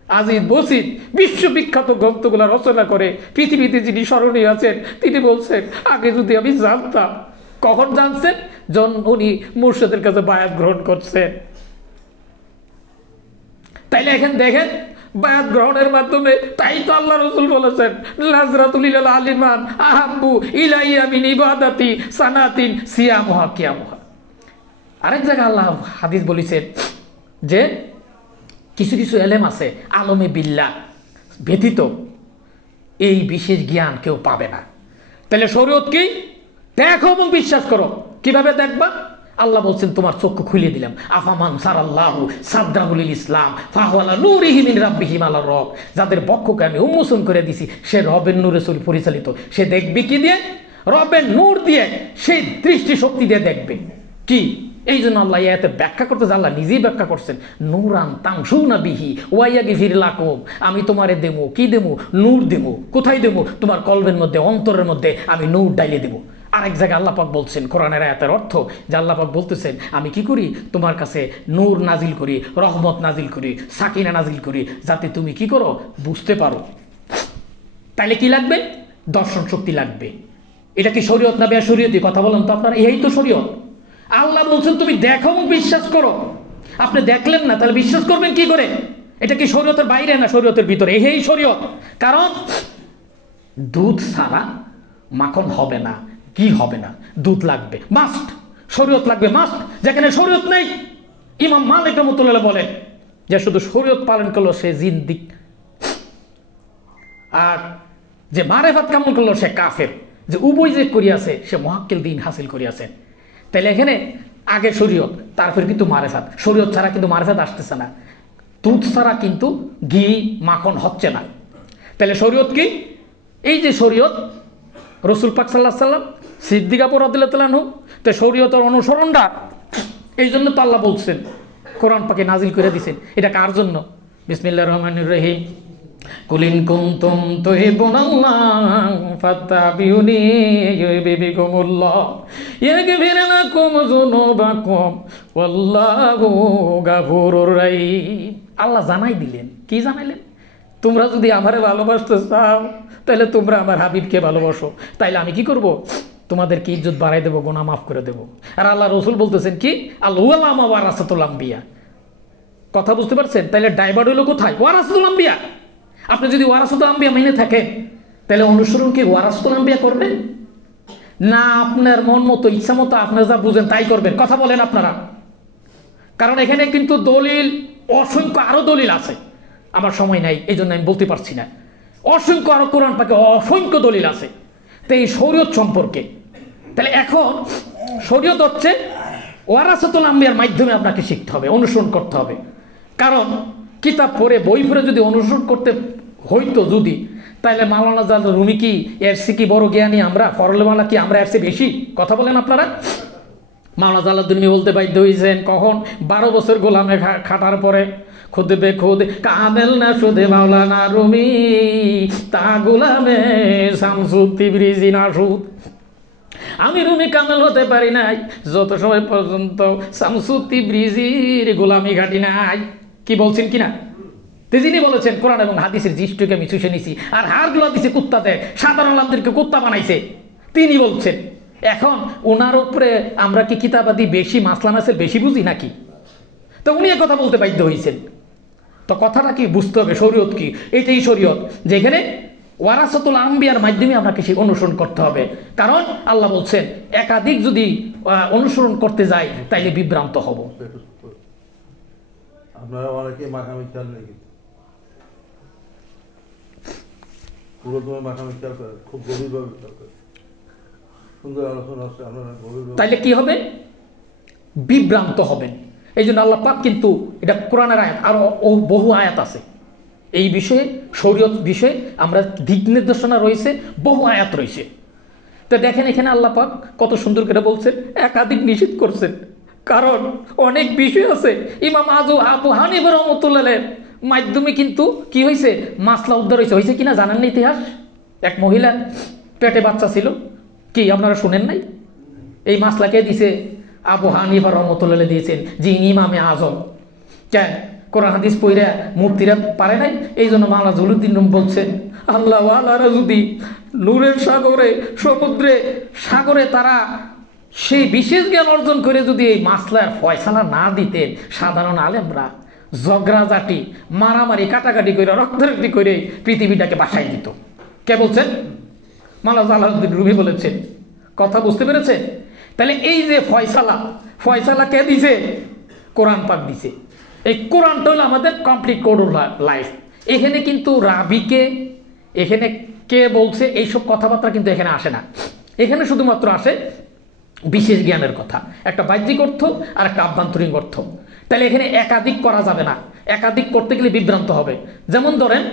আজিজ বসিত বিশ্ববিখ্যাত গ্রন্থগুলো রচনা করে পৃথিবীতে যিনি স্মরণীয় আছেন, তিনি বলছেন, আগে যদি আমি জানতাম। কখন জানছেন? যখন উনি মুর্শিদের কাছে বায়াত গ্রহণ করছেন। তাইলে এখন দেখেন, বায়াত গ্রহণের মাধ্যমে, তাই তো আল্লাহ রাসূল বলেছেন, নাজরাতুল লিল আলিমান আহাব্বু ইলাইয়া মিন ইবাদাতি সানাতিন সিয়ামুহা কিয়ামুহা। আরেক জায়গায় আল্লাহ হাদিস বলেছেন যে কিছু কিছু এলেম আছে আলমে বিল্লাহ ব্যতীত এই বিশেষ জ্ঞান কেউ পাবে না। তাহলে শরীয়ত কি? দেখো এবং বিশ্বাস করো। কিভাবে দেখবা? আল্লাহ বলছেন, তোমার চক্ষু খুলে দিলাম। আফামান সারাল্লাহু সাদরাহুল ইসলাম ফাহুয়া নূরিহি মিন রাব্বিহি আলা রব। যাদের বক্ষকে আমি উন্মোচন করে দিছি, সে রবের নূরে পরিচালিত। সে দেখবে কি দিয়ে? রবের নূর দিয়ে, সেই দৃষ্টি শক্তি দিয়ে দেখবে। কি? এই জন্য আল্লাহ এতে ব্যাখ্যা করতেছে, আল্লাহ নিজেই ব্যাখ্যা করছেন, নূরান তামশুনা বিহি ওয়া ইয়াগফির লাকুম। আমি তোমারে দেবো কি? দেবো নূর দেবো। কোথায় দেবো? তোমার কলবের মধ্যে, অন্তরের মধ্যে আমি নূর ডাইলে দেবো। আরেক জায়গায় আল্লাহ পাক বলছেন, কোরআনের আয়াতের অর্থ যে আল্লাহ পাক বলতেছেন, আমি কি করি? তোমার কাছে নূর নাজিল করি, রহমত নাজিল করি, সাকিনা নাজিল করি, যাতে তুমি কি করো? বুঝতে পারো। তাইলে কি লাগবে? দর্শন শক্তি লাগবে। এটা কি শরীয়ত না বেশরীয়তি? কথা বলেন তো আপনারা। এই তো শরীয়ত। আল্লাহ বলছেন তুমি দেখো এবং বিশ্বাস করো। আপনি দেখলেন না, তাহলে বিশ্বাস করবেন কি করে? এটা কি শরীয়তের বাইরে না শরীয়তের ভিতরে? এই শরীয়ত। কারণ দুধ ছাড়া মাখন হবে না, কি হবে না, দুধ লাগবে, মাস্ট। শরীয়ত লাগবে, মাস্ট। যেখানে শরীয়ত নেই, ইমাম মালিক রাহমাতুল্লাহ বলেন যে শুধু শরীয়ত পালন করলো সে জিন্দিক, আর যে মারেফাত কামল করলো সে কাফের। যে উভয় যে করিয়াছে সে মুহাক্কিল দিন হাসিল করিয়াছেন। তাইলে এখানে আগে শরীয়ত, তারপরে কিন্তু মারেফাত। শরীয়ত ছাড়া কিন্তু মারেফাত আসতেছে না, দুধ ছাড়া কিন্তু ঘি মাখন হচ্ছে না। তাহলে শরীয়ত কি? এই যে শরীয়ত, রাসূল পাক সাল্লাল্লাহু আলাইহি সাল্লাম, সিদ্দিক আকবর রাদিয়াল্লাহু তাআলা আনহু, তো শরীয়তের অনুসরণটা এই জন্য তো আল্লাহ বলছেন, কোরআন পাকে নাজিল করে দিয়েছেন। এটা কার জন্য? বিসমিল্লাহির রহমানির রহিম। কুলিন কুনতুম তুহিব্বুনাল্লাহ ফাত্তাবিউনি ইউহিব্বুকুমুল্লাহ ইয়াগফির লাকুম যুনুবাকুম ওয়াল্লাহু গাফুরুর রহিম। আল্লাহ জানাই দিলেন। কি জানাইলেন? তোমরা যদি আমারে ভালোবাসতে চাও তাহলে তোমরা আমার হাবিবকে ভালোবাসো, তাইলে আমি কি করব? তোমাদেরকে ইজ্জত বাড়াই দেবো, গুনাহ মাফ করে দেবো। আর আল্লাহ রসুল বলতেছেন কি, আল্লাহ উলামা ওয়ারাসাতুল আম্বিয়া। কথা বুঝতে পারছেন? তাহলে ডাইভার্ট হলো কোথায়? ওয়ারাসাতুল আম্বিয়া। আপনি যদি ওয়ারাসাতুল আম্বিয়া মেনে থাকেন তাহলে অনুসরণ কি ওয়ারাসাতুল আম্বিয়া করবেন না আপনার মন মতো ইচ্ছা মতো আপনারা যা বুঝেন তাই করবেন? কথা বলেন আপনারা। কারণ এখানে কিন্তু দলিল অসংখ্য আরো দলিল আছে, আমার সময় নাই এই জন্য আমি বলতে পারছি না। অসংখ্য আরো কোরআন পাকে অসংখ্য দলিল আছে তো এই শরীয়ত সম্পর্কে। তাহলে এখন শরীয়ত হচ্ছে ওয়ারাসাতুল আম্বিয়ার মাধ্যমে আপনাকে শিখতে হবে, অনুসরণ করতে হবে। কারণ কিতাব পড়ে বই পড়ে যদি অনুসরণ করতে হইতো যদি, তাহলে মাওলানা জালাল রুমি কি এর সে কি বড় জ্ঞানী আমরা? ফরলেওয়ালা কি আমরা এর চেয়ে বেশি? কথা বলেন আপনারা। মাওলানা জালাল রুমি বলতে বাধ্য হয়েছেন কখন? 12 বছর গোলামে খাটার পরে, খুদ বে খুদ কামেল না শুধু মাওলানা রুমি, তা গোলামে শামসুদ তিবরিজি না সুদ। আমি রুমি কামেল হতে পারি নাই যত সময় পর্যন্ত শামসুদ তিবরিজির গোলামি ঘাটি নাই। কি বলছেন কিনা? তিনি বলেছেন কোরআন এবং হাদিসের জিষ্টকে আমি চুষে নিছি, আর হাড়গুলো দিছে কুত্তাতে, সাধারণ আলমদেরকে কুত্তা বানাইছে। তিনি বলছেন এখন ওনার উপরে আমরা কি কিতাবাদি বেশি, মাসলা মাসের বেশি বুঝি নাকি? তো উনি কথা বলতে বাধ্য হয়েছেন। তো কথাটা কি বুঝতে হবে, শরীয়ত কি? এটাই শরীয়ত, যেখানে ওয়ারাসাতুল আম্বিয়ার মাধ্যমে আপনাকে সেই অনুসরণ করতে হবে। কারণ আল্লাহ বলছেন একাধিক যদি অনুসরণ করতে যাই তাইলে বিভ্রান্ত হব। আপনারা অনেকে মাখামি খেয়াল নেই, পুরো তোমার মাখামি খেয়াল করে, খুব গভীরভাবে খেয়াল করে, সুন্দর আলোচনা আছে। আপনারা গভীরভাবে তাইলে কি হবে? বিভ্রান্ত হবেন। এই জন্য আল্লাহ পাক কিন্তু এটা কোরআনের আয়াত, আরো বহু আয়াত আছে এই বিষয়ে, শরীয়ত বিষয়ে আমরা দিক নির্দেশনা রয়েছে, বহু আয়াত রয়েছে। তো দেখেন এখানে আল্লাহ পাক কত সুন্দর করে বলছেন, একাধিক নিষেধ করছেন। কারণ অনেক বিষয় আছে ইমাম আবু হানিফা রাহমাতুল্লাহের মাধ্যমে কিন্তু কি হয়েছে, মাসলা উদ্ধার হয়েছে। হয়েছে কিনা জানেন না ইতিহাস? এক মহিলা পেটে বাচ্চা ছিল, কি আপনারা শুনেন নাই? এই মাসলাকে দিছে আবু হানিফা রাহমাতুল্লাহ দিয়েছেন, যিনি ইমামে আজম। কেন? কোরআন হাদিস পড়ে মুফতিরা পারে নাই, এই জন্য মাওলানা জহুরুদ্দিন বলছেন আল্লাহ ওয়ালারা যদি নূরের সাগরে, সমুদ্রে, সাগরে তারা সেই বিশেষ জ্ঞান অর্জন করে যদি এই মাসলার ফয়সালা না দিতেন, সাধারণ আলেমরা ঝগড়াঝাটি, মারামারি, কাটাকাটি করে, রক্তারক্তি করে পৃথিবীটাকে বাসায় দিত। কে বলছেন? মাওলানা জালালউদ্দিন রুমি বলেছেন। কথা বুঝতে পেরেছেন? তাহলে এই যে ফয়সালা কে দিছে? কোরআন পাক দিছে। এই কোরআনটা হলো আমাদের কমপ্লিট কোড অফ লাইফ। এখানে কিন্তু রাবিকে, এখানে কে বলছে, এইসব কথাবার্তা কিন্তু এখানে আসে না। এখানে শুধুমাত্র আসে বিশেষ জ্ঞানের কথা, একটা বাহ্যিক অর্থ আর একটা আভ্যন্তরীণ অর্থ। তাহলে এখানে একাধিক করা যাবে না, একাধিক করতে গেলে বিভ্রান্ত হবে। যেমন ধরেন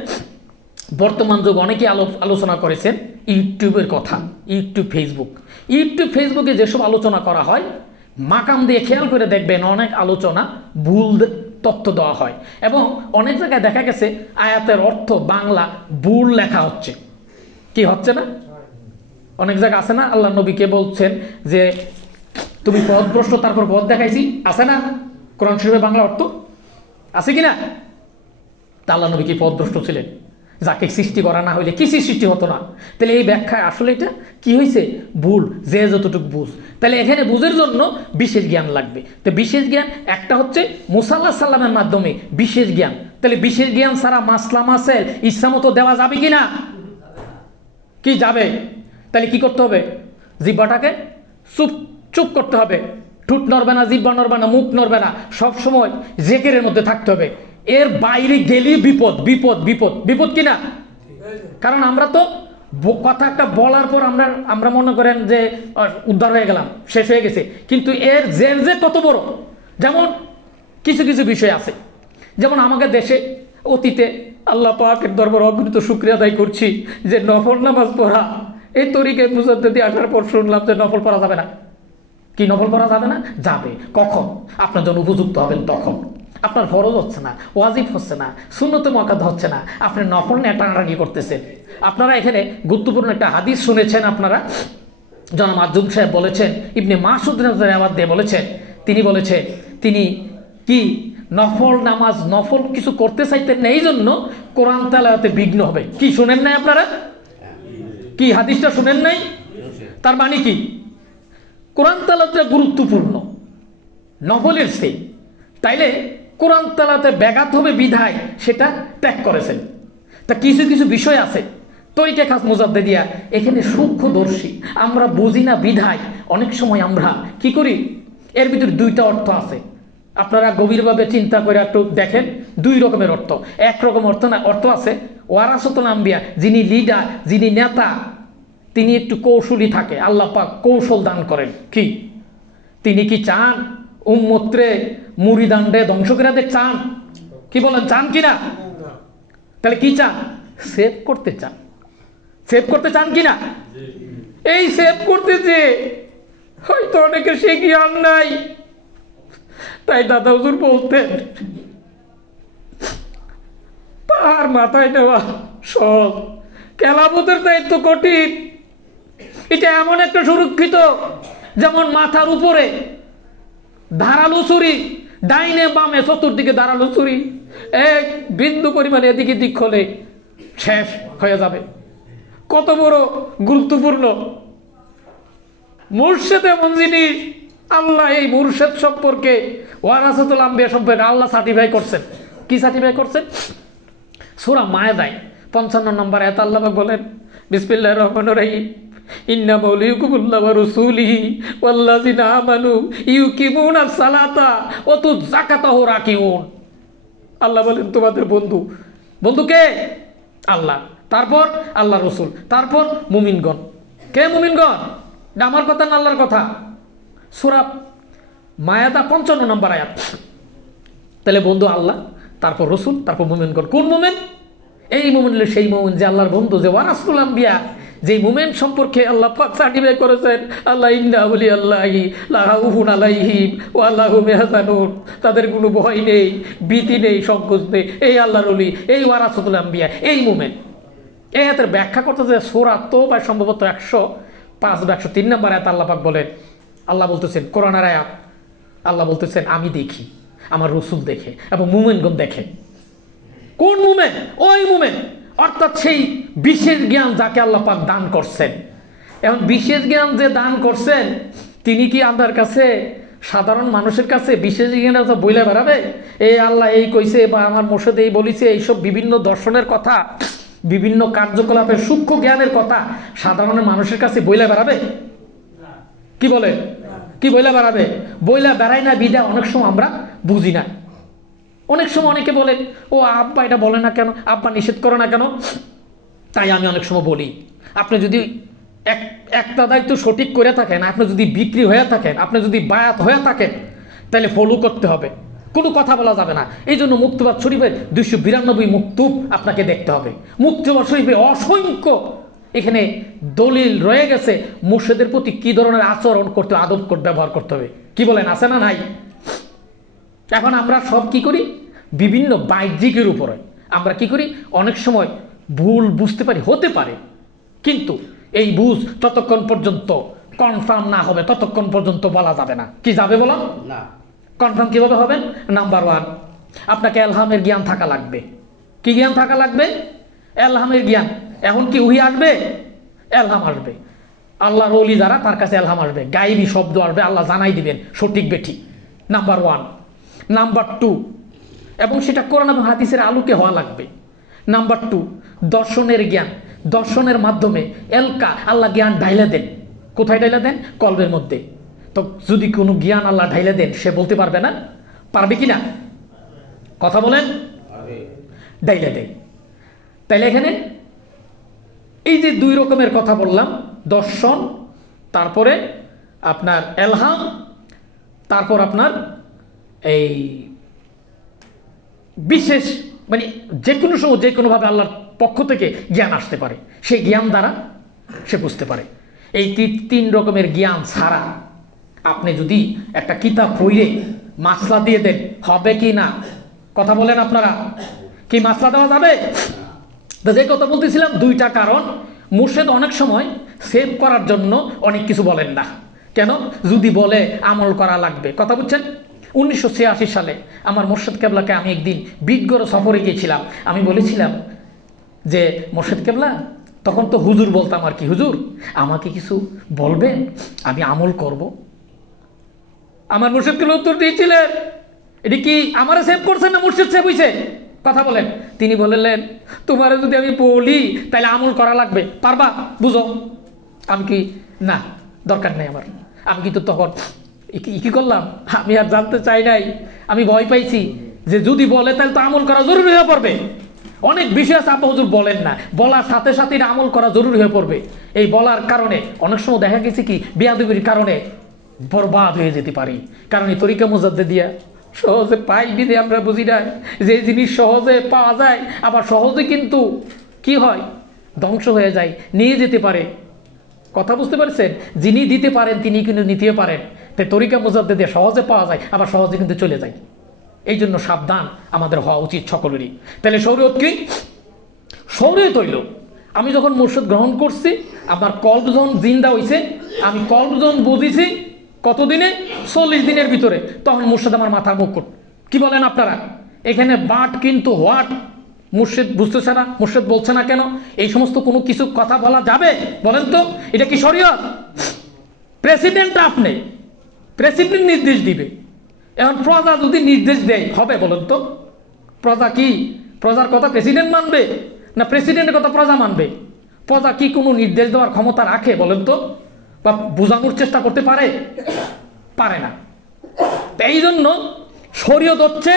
বর্তমান যুগ অনেকে আলোচনা করেছেন ইউটিউবের কথা, ইউটিউব ফেসবুকে যেসব আলোচনা করা হয়, মাকাম দিয়ে খেয়াল করে দেখবেন অনেক আলোচনা ভুল তথ্য দেওয়া হয়, এবং অনেক জায়গায় দেখা গেছে আয়াতের অর্থ বাংলা ভুল লেখা হচ্ছে। কি হচ্ছে না? অনেক জায়গা আছে না, আল্লাহ নবীকে বলছেন যে তুমি পথভ্রষ্ট, তারপর পথ দেখাইছি, আছে না কোরআন শরীফের বাংলা অর্থ? আছে কিনা? তা আল্লাহ নবী কি পথভ্রষ্ট ছিলেন? যাকে সৃষ্টি করা না হইলে কিছু সৃষ্টি হতো না। তাহলে এই ব্যাখ্যায় আসলে এটা কি হয়েছে? ভুল, যে যতটুকু বুঝ। তাহলে এখানে বুঝের জন্য বিশেষ জ্ঞান লাগবে। তো বিশেষ জ্ঞান একটা হচ্ছে মুসা আলাইহিস সালামের মাধ্যমে বিশেষ জ্ঞান। তাহলে বিশেষ জ্ঞান ছাড়া মাসলা মাসেল ইচ্ছা মতো দেওয়া যাবে কিনা? কি যাবে? তাহলে কি করতে হবে? জিহ্বাটাকে চুপ করতে হবে, ঠোঁট নড়বে না, জিহ্বা নড়বে না, মুখ নড়বে না, সবসময় জিকিরের মধ্যে থাকতে হবে। এর বাইরে গেলে বিপদ বিপদ বিপদ বিপদ কিনা? কারণ আমরা তো কথা একটা বলার পর আমরা মনে করেন যে উদ্ধার হয়ে গেলাম, শেষ হয়ে গেছে, কিন্তু এর জের যে কত বড়। যেমন কিছু কিছু বিষয় আছে, যেমন আমাদের দেশে অতীতে আল্লাহ পাকের দরবার অগণিত শুকরিয়া আদায় করছি যে নফল নামাজ পড়া, এই তরিকে মুজাদ্দিদি আসার পর শুনলাম যে নফল পড়া যাবে না। কি নফল পড়া যাবে না? যাবে। কখন? আপনার জন্য উপযুক্ত হবেন তখন। আপনার ফরজ হচ্ছে না, ওয়াজিব হচ্ছে না, সুন্নতে মুআক্কাদা হচ্ছে না, আপনি নফল নিয়ে টানাটানি করতেছেন। আপনারা এখানে গুরুত্বপূর্ণ একটা হাদিস শুনেছেন, আপনারা জনাব আজম সাহেব বলেছেন, ইবনে মাসউদ রাদিয়াল্লাহু আনহু দিয়ে বলেছেন, তিনি বলেছেন, তিনি কি নফল নামাজ নফল কিছু করতে চাইতেন না, এই জন্য কোরআন তেলাওয়াতে বিঘ্ন হবে। কি শুনেন নাই আপনারা? কি হাদিসটা শুনেন নাই? তার মানে কি? কোরআন তেলাওয়াতটা গুরুত্বপূর্ণ নফলের চেয়ে, তাইলে কোরআন তেলাওয়াতে ব্যাঘাত হবে বিধায় সেটা ত্যাগ করেছেন। তা কিছু কিছু বিষয় আছে তরিকা খাস মুজাদ্দিদিয়া এখানে সূক্ষ্মদর্শী, আমরা বুঝি না বিধায় অনেক সময় আমরা কি করি, এর ভিতরে দুইটা অর্থ আছে। আপনারা গভীরভাবে চিন্তা করে একটু দেখেন, দুই রকমের অর্থ। একরকম অর্থ আছে ওয়ারাসাতুল আম্বিয়া, যিনি লিডার, যিনি নেতা, তিনি একটু কৌশলী থাকে, আল্লাহ পাক কৌশল দান করেন। কি তিনি কি চান উম্মতরে মুরিদানরে ধ্বংস করে দেখ চান? কি বলেন, চান কিনা? তাহলে কি চান? সেভ করতে চান। সেভ করতে চান কিনা? এই সেভ করতেছে হয়তো অনেকে সে জ্ঞান নাই, তাই দাদা হুজুর বলতেন পাহাড় মাথায় নেওয়া সব, কেলাবতের দায়িত্ব কঠিন। এটা এমন একটা সুরক্ষিত, যেমন মাথার উপরে ধারালো ছুরি, ডাইনে বামে চতুর্দিকে ধারালো ছুরি, এক বিন্দু পরিমাণে এদিকে দিক হলে শেষ হয়ে যাবে। কত বড় গুরুত্বপূর্ণ মুর্শেদ এমন জিনিস। আল্লাহ এই মুর্শেদ সম্পর্কে ওয়ারাসাতুল আম্বিয়া সম্পর্কে আল্লাহ সার্টিফাই করছেন। কি সার্টিফাই করছেন? সূরা মায়েদায় 55 নম্বর আয়াত আল্লাহ বলেন, বিসমিল্লাহির রহমানির রহিম, ইন্না মাওলিকুমুল্লাহু ওয়া রাসূলিহি ওয়াল্লাযিনা আমানু ইউকিমুনাস সালাতা ওয়া তুয যাকাতা ওয়া রাকিউন। আল্লাহ বলেন তোমাদের বন্ধু। বন্ধু কে? আল্লাহ, তারপর আল্লাহ রসুল, তারপর মুমিনগণ। কে মুমিনগণ? আমার কথা না আল্লাহর কথা। সূরা মায়েদা 55 নম্বর আয়াত। তাহলে বন্ধু আল্লাহ, তারপর রসুল, তারপর মুমিনগণ। কোন মুমিন? এই মুমিন হলো সেই মুমিন যে আল্লাহর বন্ধু, যে ওয়ারাসাতুল আম্বিয়া, যে মুমিন সম্পর্কে আল্লাহ পাক সার্টিফাই করেছেন আল্লাহ ইন্না আউলিয়াল্লাহি লা খাউফুন আলাইহিম ওয়া লা হুম ইয়াহজানুন, তাদের কোনো ভয় নেই, ভীতি নেই, সংকোচ নেই। এই আল্লাহর ওলি, এই ওয়ারাসাতুল আম্বিয়া, এই মুমিন। এই আয়াতের ব্যাখ্যা করতেছে সূরা তাওবা সম্ভবত 105 বা 103 নম্বর আয়াত আল্লাহ পাক বলেন, আল্লাহ বলতেছেন কোরআনের আয়াত, আল্লাহ বলতেছেন আমি দেখি, আমার রসুল দেখে এবং মুমিনগণ দেখে। কোন মুমিন? ওই মুমিন, অর্থাৎ সেই বিশেষ জ্ঞান যাকে আল্লাহ পাক দান করছেন। এখন বিশেষ জ্ঞান যে দান করছেন, তিনি কি আমার কাছে সাধারণ মানুষের কাছে বিশেষ জ্ঞান বইলে বেড়াবে? এই আল্লাহ এই কইছে বা আমার মোর্শেদ এই বলিছে, এইসব বিভিন্ন দর্শনের কথা, বিভিন্ন কার্যকলাপের সূক্ষ্ম জ্ঞানের কথা সাধারণ মানুষের কাছে বইলে বেড়াবে? কি বলে? কি বইলে বেড়াবে? বইলে বেড়াই না বিদা অনেক সময় আমরা বুঝি না। অনেক সময় অনেকে বলে ও আব্বা এটা বলে না কেন, আব্বা নিষেধ করে না কেন। তাই আমি অনেক সময় বলি, আপনি যদি একটা দায়িত্ব সঠিক করে থাকেন, আপনি যদি বিক্রি হয়ে থাকেন, আপনি যদি বায়াত হয়ে থাকেন, তাহলে ফলো করতে হবে, কোনো কথা বলা যাবে না। এই জন্য মুক্তবাদ শরীফের 292 মুক্তুব আপনাকে দেখতে হবে। মুক্তবাদ শরীফে অসংখ্য এখানে দলিল রয়ে গেছে মুর্শিদের প্রতি কি ধরনের আচরণ করতে, আদব ব্যবহার করতে হবে। কি বলেন, আছে না নাই? এখন আমরা সব কি করি, বিভিন্ন বাহ্যিকের উপরে আমরা কি করি, অনেক সময় ভুল বুঝতে পারি, হতে পারে, কিন্তু এই বুঝ ততক্ষণ পর্যন্ত কনফার্ম না হবে ততক্ষণ পর্যন্ত বলা যাবে না। কি যাবে বলা না? কনফার্ম কিভাবে হবেন? নাম্বার 1, আপনাকে এলহামের জ্ঞান থাকা লাগবে। কি জ্ঞান থাকা লাগবে? এলহামের জ্ঞান। এখন কি উহি আসবে? এলহাম আসবে। আল্লাহর ওলি যারা, তার কাছে এলহাম আসবে, গায়েবী শব্দ আসবে, আল্লাহ জানাই দিবেন সঠিক বেঠিক। নাম্বার 1। নাম্বার 2, এবং সেটা কোরআন এবং হাদিসের আলোকে হওয়া লাগবে। নাম্বার 2, দর্শনের জ্ঞান। দর্শনের মাধ্যমে এলকা আল্লাহ জ্ঞান ঢাইলে দেন। কোথায় ঢাইলে দেন? কলবের মধ্যে। তো যদি কোনো জ্ঞান আল্লাহ ঢাইলে দেন, সে বলতে পারবে না? পারবে কি না? কথা বলেন। ঢাইলে দেন। তাইলে এখানে এই যে 2 রকমের কথা বললাম, দর্শন, তারপরে আপনার এলহাম, তারপর আপনার এই বিশেষ, মানে যে কোনো সময় যে কোনোভাবে আল্লাহর পক্ষ থেকে জ্ঞান আসতে পারে, সেই জ্ঞান দ্বারা সে বুঝতে পারে। এই 3 রকমের জ্ঞান ছাড়া আপনি যদি একটা কিতাব পড়ে মাসলা দিয়ে দেন, হবে কি না? কথা বলেন আপনারা, কি মাসলা দেওয়া যাবে? তো যে কথা বলতেছিলাম, 2টা কারণ। মুর্শিদ অনেক সময় সেভ করার জন্য অনেক কিছু বলেন না। কেন? যদি বলে আমল করা লাগবে। কথা বুঝছেন? 1986 সালে আমার মোর্শেদ কেবলাকে আমি একদিন বিটগড় সফরে গিয়েছিলাম। আমি বলেছিলাম যে মোর্শেদ কেবলা, তখন তো হুজুর বলতাম আর কি, হুজুর আমাকে কিছু বলবেন, আমি আমল করব। আমার মুর্শিদ কেবলা উত্তর দিয়েছিলেন, এটি কি আমার সেভ করছেন না মুর্শিদ সেভ হয়েছে? কথা বলেন। তিনি বললেন, তোমার যদি আমি বলি তাহলে আমল করা লাগবে, পারবা? বুঝো। আমি কি, না দরকার নেই আমার। আমি কিন্তু তখন কি করলাম, আমি আর জানতে চাই নাই। আমি ভয় পাইছি যে যদি বলে তাহলে তো আমল করা জরুরি হয়ে পড়বে। অনেক বিষয় আছে আপা হুজুর বলেন না, বলার সাথে সাথে আমল করা জরুরি হয়ে পড়বে। এই বলার কারণে অনেক সময় দেখা গেছে কি বেয়াদবির কারণে বরবাদ হয়ে যেতে পারি। কারণ এই তরিকা মুজাদ্দিদিয়া সহজে পাই বিধে আমরা বুঝি না যে জিনিস সহজে পাওয়া যায়, আবার সহজে কিন্তু কি হয়, ধ্বংস হয়ে যায়, নিয়ে যেতে পারে। কথা বুঝতে পারছেন? যিনি দিতে পারেন তিনি কিন্তু নিতে পারেন। তাই তরিকা মুজাদ্দিদিয়া সহজে পাওয়া যায়, আবার সহজে কিন্তু চলে যায়। এই জন্য সাবধান আমাদের হওয়া উচিত সকলেরই। তাহলে শরীয়ত কি? শরীয়ত হইল আমি যখন মুর্শিদ গ্রহণ করছি, আমার কল্প যখন জিন্দা হইছে, আমি কল্প যখন বুঝেছি কতদিনে, 40 দিনের ভিতরে, তখন মুর্শিদ আমার মাথার মুকুট। কি বলেন আপনারা? এখানে বাট কিন্তু হোয়াট মুর্শিদ বুঝতেছে না, মুর্শিদ বলছে না কেন, এই সমস্ত কোনো কিছু কথা বলা যাবে? বলেন তো, এটা কি শরীয়ত? প্রেসিডেন্ট, আপনি প্রেসিডেন্ট নির্দেশ দিবে, এখন প্রজা যদি নির্দেশ দেয় হবে? বলেন তো, প্রজা কি প্রজার কথা প্রেসিডেন্ট মানবে, না প্রেসিডেন্টের কথা প্রজা মানবে? প্রজা কি কোনো নির্দেশ দেওয়ার ক্ষমতা রাখে বলেন তো, বা বোঝানোর চেষ্টা করতে পারে? পারে না। এই জন্য শরীয়ত হচ্ছে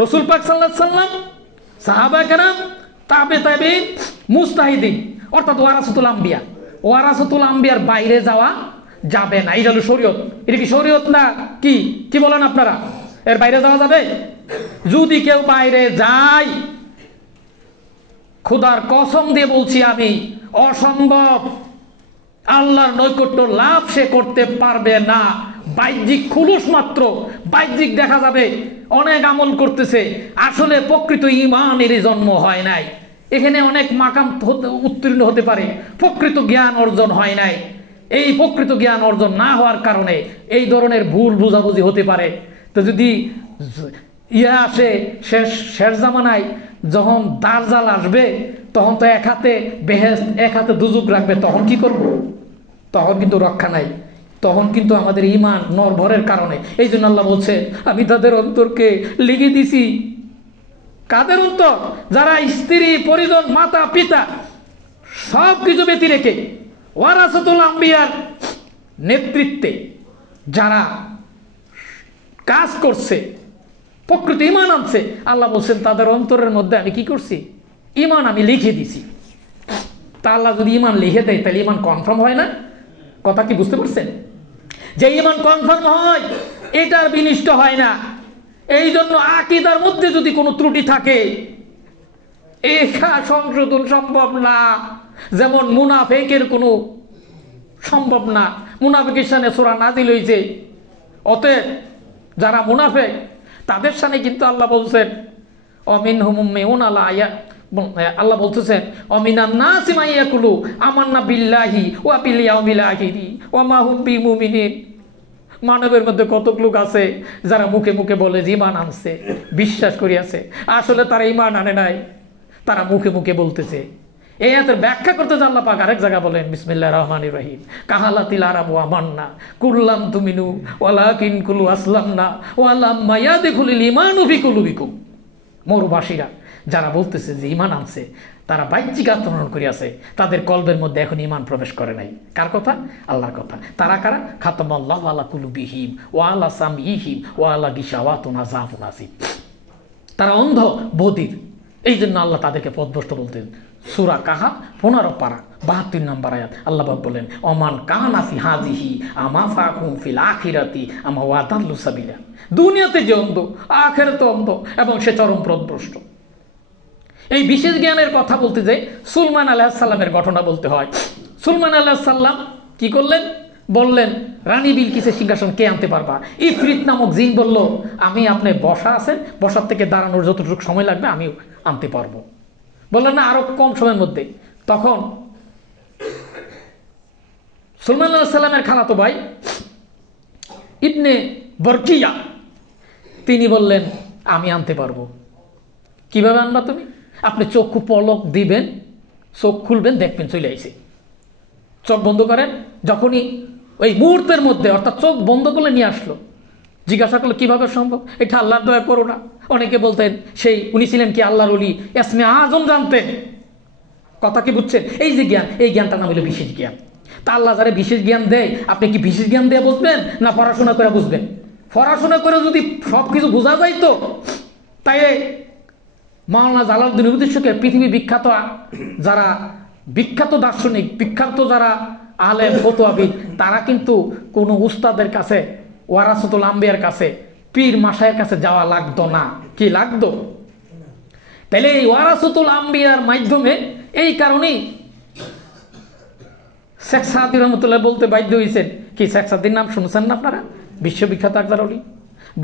রাসূল পাক সাল্লাল্লাহু আলাইহি সাল্লাম, সাহাবায়ে কেরাম, তাবেঈন, মুজতাহিদিন, অর্থাৎ ওয়ারাসাতুল আম্বিয়া। ওয়ারাসাতুল আম্বিয়ার বাইরে যাওয়া যাবে না। এই হলো শরীয়ত। এটা কি শরীয়ত না? কি কি বলেন আপনারা? এর বাইরে যাওয়া যাবে? যদি কেউ বাইরে যায়, খোদার কসম দিয়ে বলছি আমি, অসম্ভব, আল্লাহর নৈকট্য লাভ সে করতে পারবে না। বাহ্যিক খুলুস মাত্র, বাহ্যিক দেখা যাবে অনেক আমল করতেছে, আসলে প্রকৃত ঈমানের জন্ম হয় নাই। এখানে অনেক মাকাম উত্তীর্ণ হতে পারে, প্রকৃত জ্ঞান অর্জন হয় নাই। এই প্রকৃত জ্ঞান অর্জন না হওয়ার কারণে এই ধরনের ভুল বুঝাবুঝি হতে পারে। তো যদি ইয়া আসে শেষ জামানায়, যখন দাজ্জাল আসবে, তখন তো এক হাতে বেহেশত এক হাতে দুজক রাখবে, তখন কি করব? তখন কিন্তু রক্ষা নাই, তখন কিন্তু আমাদের ঈমান নরভরের কারণে। এই জন্য আল্লাহ বলছে, আমি তাদের অন্তরকে লিখে দিছি। কাদের অন্তর? যারা স্ত্রী, পরিজন, মাতা, পিতা সব কিছু ব্যতি রেখে ওয়ারাসাতুল আম্বিয়ার নেতৃত্বে যারা কাজ করছে, প্রকৃত ঈমান আনছে, আল্লাহ বলছেন তাদের অন্তরের মধ্যে আমি কি করছি? ঈমান আমি লিখে দিছি। তা আল্লাহ যদি ঈমান লিখে দেয় তাহলে ঈমান কনফার্ম হয় না? কথা কি বুঝতে পারছেন? যে ঈমান কনফার্ম হয়, এটার বিনিষ্ট হয় না। এই জন্য আকীদার মধ্যে যদি কোনো ত্রুটি থাকে, এটা সংশোধন সম্ভব না। যেমন মুনাফিকের কোনো সম্ভব না, মুনাফিকের সামনে সূরা নাজিল হয়েছে। অতএব যারা মুনাফিক তাদের সামনে কিন্তু আল্লাহ বলছেন, অমিনহুম মুমিনুন আলা আয়া, আল্লাহ বলতেছেন, অমিনান নাসি মা ইয়াকুলু আমান্না বিল্লাহি ওয়া বিল ইয়াউমিল আখিরি ওয়া মা হুম বিমুমিনিন। মানবের মধ্যে কতক লোক আছে যারা মুখে মুখে বলে যে ঈমান আনছে, বিশ্বাস করিয়াছে, আসলে তারা ঈমান আনে নাই, তারা মুখে মুখে বলতেছে। এই আয়াতের ব্যাখ্যা করতে আল্লাহ পাক আরেক জায়গা বলেন, বিসমিল্লাহির রহমানির রহিম, কাহালাতিল আরাবু আমান্না কুল্লাম তুমিনু ওয়ালাকিন কুলু আসলামনা ওয়ালাম্মা ইয়াদখুলুল ঈমানু ফি কুলুবিকুম। মরুবাসীরা যারা বলতেছে যে ঈমান আনছে, তারা বাহ্যিক আত্মনয়ন করিয়াছে, তাদের কলবের মধ্যে এখন ঈমান প্রবেশ করে নাই। কার কথা? আল্লাহর কথা। তারা কারা? খাতামাল্লাহু আলা কুলুবিহিম ওয়া আলা সামঈহিম ওয়া আলা গিশাওয়াতুন আযাবুন আসিব। তারা অন্ধ, বধির। এই জন্য আল্লাহ তাদেরকে পথভ্রষ্ট বলতেন। সূরা কাহা 15 পারা 72 নম্বর আয়াত। আল্লাহ পাক বলেন, ওমান কানা ফি হাযিহি আমা ফাকুম ফিল আখিরাতি আমা ওয়াদাল্লু সাবিলা। দুনিয়াতে যে অন্ধ, আখিরাতে অন্ধ, এবং সে চরম পথভ্রষ্ট। এই বিশেষ জ্ঞানের কথা বলতে যাই সুলাইমান আলাইহিস সালামের ঘটনা বলতে হয়। সুলাইমান আলাইহিস সালাম কি করলেন? বললেন, রানী বিলকিসের সিংহাসন কে আনতে পারবা? ইফরিত নামক জিন বলল, আমি আপনি বসা আছেন, বসার থেকে দাঁড়ানোর যতটুকু সময় লাগবে আমি আনতে পারবো। বললেন না, আরো কম সময়ের মধ্যে। তখন সুলাইমান আলাইহিস সালামের খালাতো ভাই ইবনে বরকিয়া, তিনি বললেন আমি আনতে পারবো। কিভাবে আনবা তুমি? আপনি চক্ষু পলক দিবেন, চোখ খুলবেন, দেখবেন চলে আইছে। চোখ বন্ধ করেন, যখনই ওই মুহূর্তের মধ্যে, অর্থাৎ চোখ বন্ধ করলে নিয়ে আসলো। জিজ্ঞাসা করলো কিভাবে সম্ভব? এটা আল্লাহর দয়া করো না। অনেকে বলতেন সেই উনি ছিলেন কি আল্লাহর ওলি, ইসমে আজম জানতেন। কথা কি বুঝছেন? এই যে জ্ঞান, এই জ্ঞানটা নাম হলো বিশেষ জ্ঞান। তা আল্লাহ যারা বিশেষ জ্ঞান দেয়, আপনি কি বিশেষ জ্ঞান দিয়ে বুঝবেন না পড়াশোনা করে বুঝবেন? পড়াশোনা করে যদি সব কিছু বোঝা যায় তো তাই মাওলানা জালালউদ্দিন রুমিকে পৃথিবী বিখ্যাত যারা বিখ্যাত দার্শনিক, বিখ্যাত যারা আলেম ফতোয়াবিদ, তারা কিন্তু কোনো উস্তাদের কাছে, ওয়ারাসাতুল আম্বিয়ার কাছে, পীর মাশায়ের কাছে যাওয়া লাগতো না। কি লাগতো? তাহলে এই ওয়ারাসাতুল আম্বিয়ার মাধ্যমে এই কারণেই শেখ সাদি রহমতুল্লাহ বলতে বাধ্য হয়েছেন কি, শেখ সাদির নাম শুনছেন না আপনারা? বিশ্ববিখ্যাত আকবর ওলি।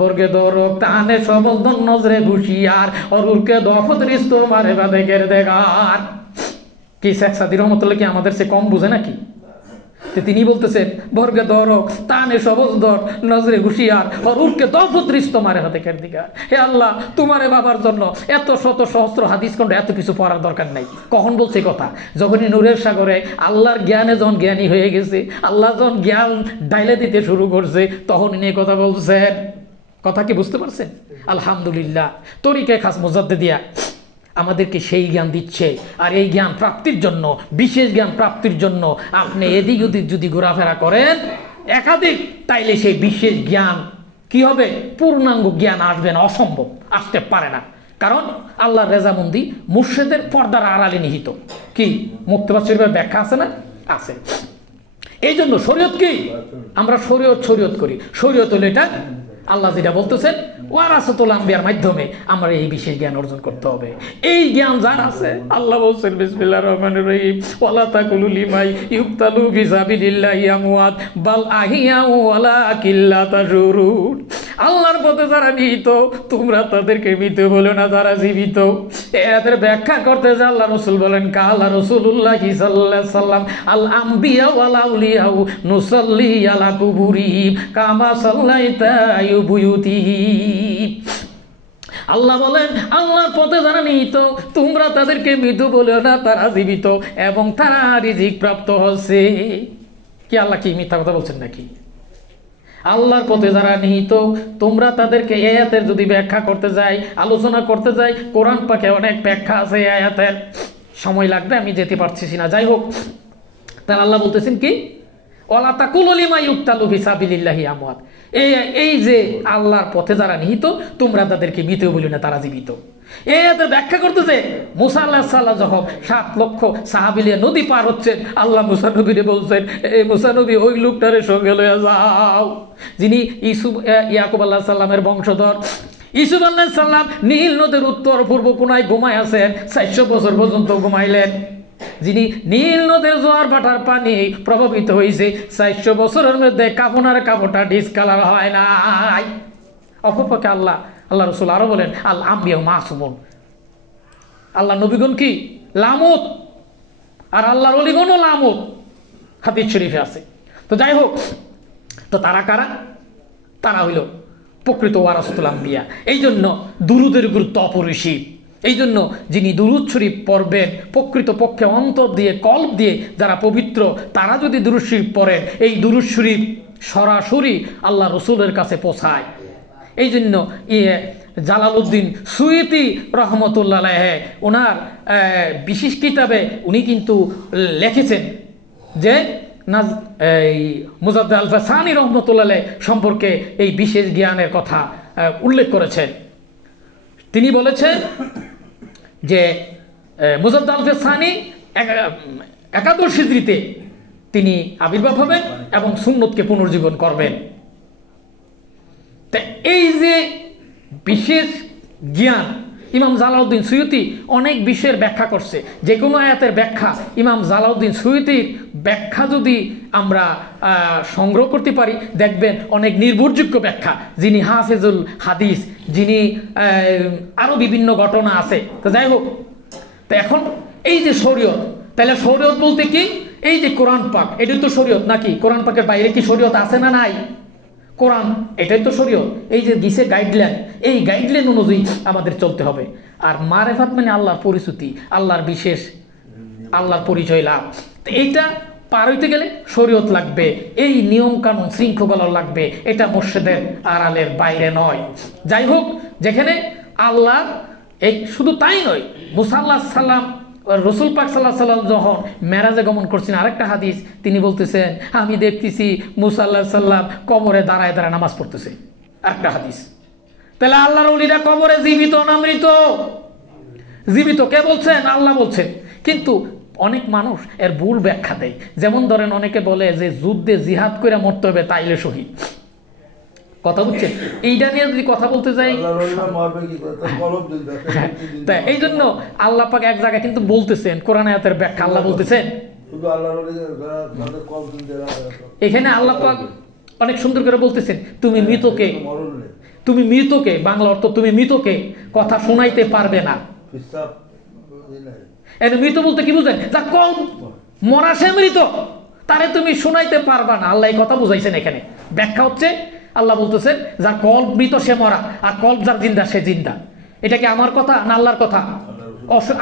বর্গে দরক তানে সবল নজরে হুশিয়ার অরুরকে দখত রিস্তো মারে বাদেকের দেগার। কি শেখ সাদি রহমতুল্লাহ কি আমাদের সে কম বুঝে নাকি? তিনি বলতেছেন বর্গে দরক তানে সবল দর নজরে হুশিয়ার অরুরকে দখত রিস্তো মারে বাদেকের দিগার। হে আল্লাহ, তোমারে বাবার জন্য এত শত সহস্র হাদিস খন্ড, এত কিছু পড়ার দরকার নাই। কখন বলছে কথা? যখনই নূরের সাগরে আল্লাহর জ্ঞানে যখন জ্ঞানী হয়ে গেছে, আল্লাহ যখন জ্ঞান ডাইলে দিতে শুরু করছে, তখন নিয়ে কথা বলছেন। কথা কি বুঝতে পারছেন? আলহামদুলিল্লাহ, তরিকায়ে খাস মুজাদ্দিদিয়া আমাদেরকে সেই জ্ঞান দিচ্ছে। আর এই জ্ঞান প্রাপ্তির জন্য, বিশেষ জ্ঞান প্রাপ্তির জন্য আপনি এদিক ওদিক যদি ঘোরাফেরা করেন একাধিক, তাইলে সেই বিশেষ জ্ঞান কি হবে? পূর্ণাঙ্গ জ্ঞান আসবে না, অসম্ভব, আসতে পারে না। কারণ আল্লাহর রেজামন্দি মুর্শিদের পর্দার আড়ালে নিহিত। কি মুক্তবাদ শরীফের ব্যাখ্যা আছে না? আছে। এই জন্য শরীয়ত কি? আমরা শরীয়ত করি। শরীয়ত হলো এটা আল্লাহ যেটা বলতেছেন ওয়ারাসাতুল আম্বিয়ার মাধ্যমে আমরা এই বিশেষ জ্ঞান অর্জন করতে হবে। এই জ্ঞান যার আছে, আল্লাহ বলছেন বিসমিল্লাহির রহমানির রহিম, ওয়ালা তাকুলু লিমাই ইউক্তালু বিসাবিলিল্লাহি আমওয়াত বাল আহিয়াউ ওয়ালাকিন লা তাশউরুন। আল্লাহর পথে যারা নিহিত তোমরা তাদেরকে মৃত বলো না, যারা জীবিত। এদের ব্যাখ্যা করতে যে আল্লাহ রাসূল বলেন কালা রাসূলুল্লাহি সাল্লাল্লাহু আলাইহি সাল্লাম আল আম্বিয়া ওয়াল আউলিয়া নুসাল্লি আলা কুবুরিহিম কামা সাল্লাইতা আল্লাহ বলেন আল্লাহর পথে যারা নিহিত তোমরা তাদেরকে মৃত বলো না, তারা জীবিত এবং তারা রিজিক প্রাপ্ত হচ্ছে। কি আল্লাহ কি মিথ্যা কথা বলছেন নাকি? আল্লাহর পথে যারা নিহিত তোমরা তাদেরকে, এই আয়াতের যদি ব্যাখ্যা করতে যাই, আলোচনা করতে যাই, কোরআন পাকে অনেক ব্যাখ্যা আছে এই আয়াতের, সময় লাগবে, আমি যেতে পারছি না। যাই হোক, তাহলে আল্লাহ বলতেছেন কি ওয়ালা তাকুলু লিমা ইউক্তালু ফিসাবিলিল্লাহি আমওয়াত। এই যে আল্লাহর পথে যারা নিহিত তোমরা তাদেরকে মৃত বলি না, তারা জীবিত। এদের ব্যাখ্যা করতেছে মুসা আলাইহিস সালাম যখন 7 লক্ষ সাহাবী নিয়ে নদী পার হচ্ছেন, আল্লাহ মুসা নবীরে বলছেন এই মুসা নবী ওই লোকটারে সঙ্গে লয়ে যাও যিনি ইয়াকুব আলাইহিস সালামের বংশধর। ইউসুফ আলাইহিস সালাম নীল নদের উত্তর পূর্ব কোনায় ঘুমায় আছেন, 400 বছর পর্যন্ত ঘুমাইলেন। যিনি নীল নদের জোয়ার ভাটার পানি প্রভাবিত হয়েছে, 400 বছরের মধ্যে কাফনের কাপড়টা ডিসকালার হয় নাই। অপরপক্ষে আল্লাহ রসুল আরো বলেন আল আম্বিয়া মাসুমুন, আল্লাহ নবীগণ কি লামত, আর আল্লাহর ওলিগণও লামত, হাদিস শরীফে আছে। তো যাই হোক, তো তারা কারা? তারা হইল প্রকৃত ওয়ারাসাতুল আম্বিয়া। এই জন্য দুরুদের গুরুত্ব অপরিসীম। এই জন্য যিনি দুরুদ শরীফ পড়বেন, প্রকৃত পক্ষে অন্তর দিয়ে কলব দিয়ে যারা পবিত্র, তারা যদি দুরুদ শরীফ পড়েন, এই দুরুদ শরীফ সরাসরি আল্লাহ রসুলের কাছে পৌঁছায়। এই জন্য জালালউদ্দিন সুয়ুতি রহমতুল্লাহ আলাইহি ওনার বিশেষ কিতাবে উনি কিন্তু লিখেছেন যে মুজাদ্দিদ আল ফাসানি রহমতুল্লাহ আলাইহি সম্পর্কে এই বিশেষ জ্ঞানের কথা উল্লেখ করেছেন। তিনি বলেছেন যে মুজাদ্দিদ আল ফাসানি 11 হিজরিতে তিনি আবির্ভাব হবেন এবং সুন্নতকে পুনর্জীবন করবেন। এই যে বিশেষ জ্ঞান, ইমাম জালালউদ্দিন সুয়ুতি অনেক বিষয়ের ব্যাখ্যা করছে। যে কোনো আয়াতের ব্যাখ্যা ইমাম জালালউদ্দিন সুয়ুতির ব্যাখ্যা যদি আমরা সংগ্রহ করতে পারি, দেখবেন অনেক নির্ভরযোগ্য ব্যাখ্যা। যিনি হাফেজুল হাদিস, যিনি আরও বিভিন্ন ঘটনা আছে। তো যাই হোক, তো এখন এই যে শরীয়ত, তাহলে শরীয়ত বলতে কি? এই যে কোরআন পাক, এটা তো শরীয়ত নাকি? কোরআন পাকের বাইরে কি শরীয়ত আছে না নাই? কোরআন এটাই তো শরীয়ত, এই যে দিছে গাইডলাইন, এই গাইডলাইন অনুযায়ী আমাদের চলতে হবে। আর মারেফাত মানে আল্লাহর পরিচিতি, আল্লাহর বিশেষ, আল্লাহর পরিচয় লাভ। এইটা পার হইতে গেলে শরীয়ত লাগবে, এই নিয়ম কানুন শৃঙ্খলা লাগবে, এটা মসজিদের আড়ালের বাইরে নয়। যাই হোক, যেখানে আল্লাহ, এই শুধু তাই নয়, মুসা আলাইহিস সালাম, রসুল পাক সাল্লাল্লাহু আলাইহি সাল্লাম যখন মেরাজে গমন করছেন, আরেকটা হাদিস তিনি বলতেছেন, আমি দেখতেছি মুসা আলাইহিস সালাম কবরে দাঁড়ায় দাঁড়ায় নামাজ পড়তেছে, আরেকটা হাদিস। তাহলে আল্লাহর ওলিরা কবরে জীবিত না মৃত? জীবিত। কে বলছেন? আল্লাহ বলছেন। কিন্তু অনেক মানুষ এর ভুল ব্যাখ্যা দেয়। যেমন ধরেন, অনেকে বলে যে যুদ্ধে জিহাদ করে মরতে হবে তাইলে শহীদ। কথা বুঝছেন? এইটা নিয়ে যদি কথা বলতে যাই, তাই এই জন্য আল্লাহ পাক এক জায়গায় কিন্তু বলতেছেন, কোরআন আয়াতের ব্যাখ্যা আল্লাহ বলতেছেন, এখানে আল্লাহ পাক অনেক সুন্দর করে বলতেছেন, তুমি মৃতকে, বাংলা অর্থ তুমি মৃতকে কথা শোনাইতে পারবে না। মৃত বলতে কি বুঝেন? যা কল মরা সে মৃত, তারে তুমি শোনাইতে পারবা না। আল্লাহ এই কথা বুঝাইছেন। এখানে ব্যাখ্যা হচ্ছে, আল্লাহ বলতেছেন যার কল্প মৃত সে মরা, আর কল্প যার জিন্দা সে জিন্দা। এটা কি আমার কথা না আল্লাহর কথা?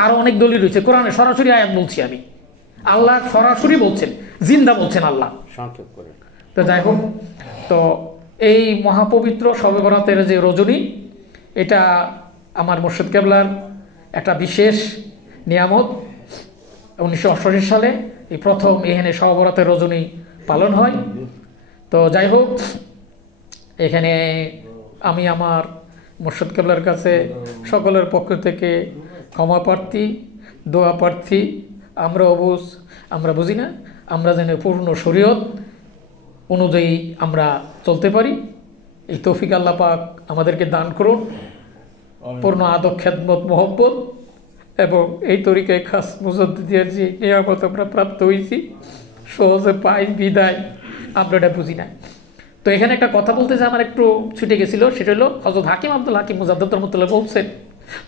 আরো অনেক দলিল রয়েছে কোরআনে, সরাসরি আয়াত বলছি আমি, আল্লাহ সরাসরি বলছেন, জিন্দা বলছেন আল্লাহ সংক্ষেপ করে। তো যাই হোক, তো এই মহাপবিত্র শবে বরাতের যে রজনী, এটা আমার মুর্শিদ কেবলার একটা বিশেষ নিয়ামত। 1988 সালে এই প্রথম এখানে শবে বরাতের রজনী পালন হয়। তো যাই হোক, এখানে আমি আমার মুর্শিদ কেবলার কাছে সকলের পক্ষ থেকে ক্ষমা প্রার্থী, দোয়া প্রার্থী। আমরা বুঝি না, আমরা যেন পূর্ণ শরীয়ত অনুযায়ী আমরা চলতে পারি, এই তৌফিক আল্লাহ পাক আমাদেরকে দান করুন। পূর্ণ আদব, খেদমত, মহব্বত এবং এই তরিকায় খাস মুজাদ্দিদের যে নিয়ামত আমরা প্রাপ্ত হয়েছি, সহজে পাই বিদায় আমরা এটা বুঝি না। তো এখানে একটা কথা বলতে যে আমার একটু ছুটে গেছিল, সেটা হলো হযরত হাকিম আব্দুল হাকিম মুজাদ্দিদ রহমাতুল্লাহ বলছেন,